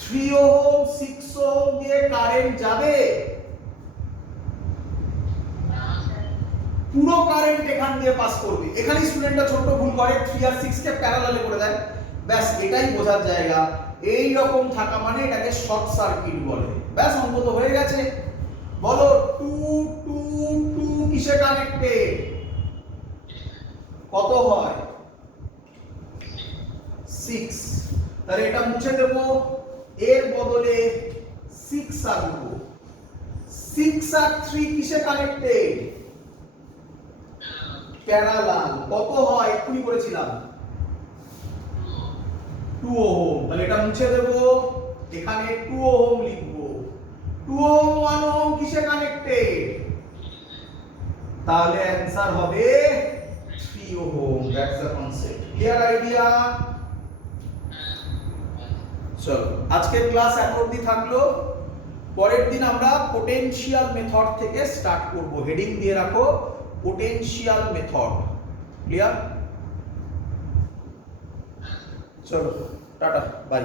3 ওহম 6 ওহম দিয়ে কারেন্ট যাবে? পুরো কারেন্ট এখান দিয়ে পাস করবে। এখানে স্টুডেন্টরা ছোট ভুল করে, 3 আর 6 কে প্যারালালে করে দেয়, ব্যাস এটাই বোঝার জায়গা। এই রকম থাকা মানে এটাকে শর্ট সার্কিট বলে। ব্যাস অঙ্ক তো হয়ে গেছে। বলো 2 2 2 কিসে কানেক্টেড? কত হয়? 6। তাহলে এটা মুছে দেব, এর বদলে 6 আর 2 6 আর 3 কিসে কানেক্টেড প্যারালাল কত হয় এক্ষুনি করেছিলাম 2 ওহম তাহলে এটা মুছে দেব এখানে 2 ওহম লিখব 2 ওহম 1 ওহম কিসে কানেক্টেড তাহলে অ্যানসার হবে 3 ohm that's the concept clear idea চলো আজকের ক্লাস এত অবধি থাকলো পরের দিন আমরা পোটেনশিয়াল মেথড থেকে স্টার্ট করব হেডিং দিয়ে রাখো পোটেনশিয়াল মেথড ক্লিয়ার চলো টাটা বাই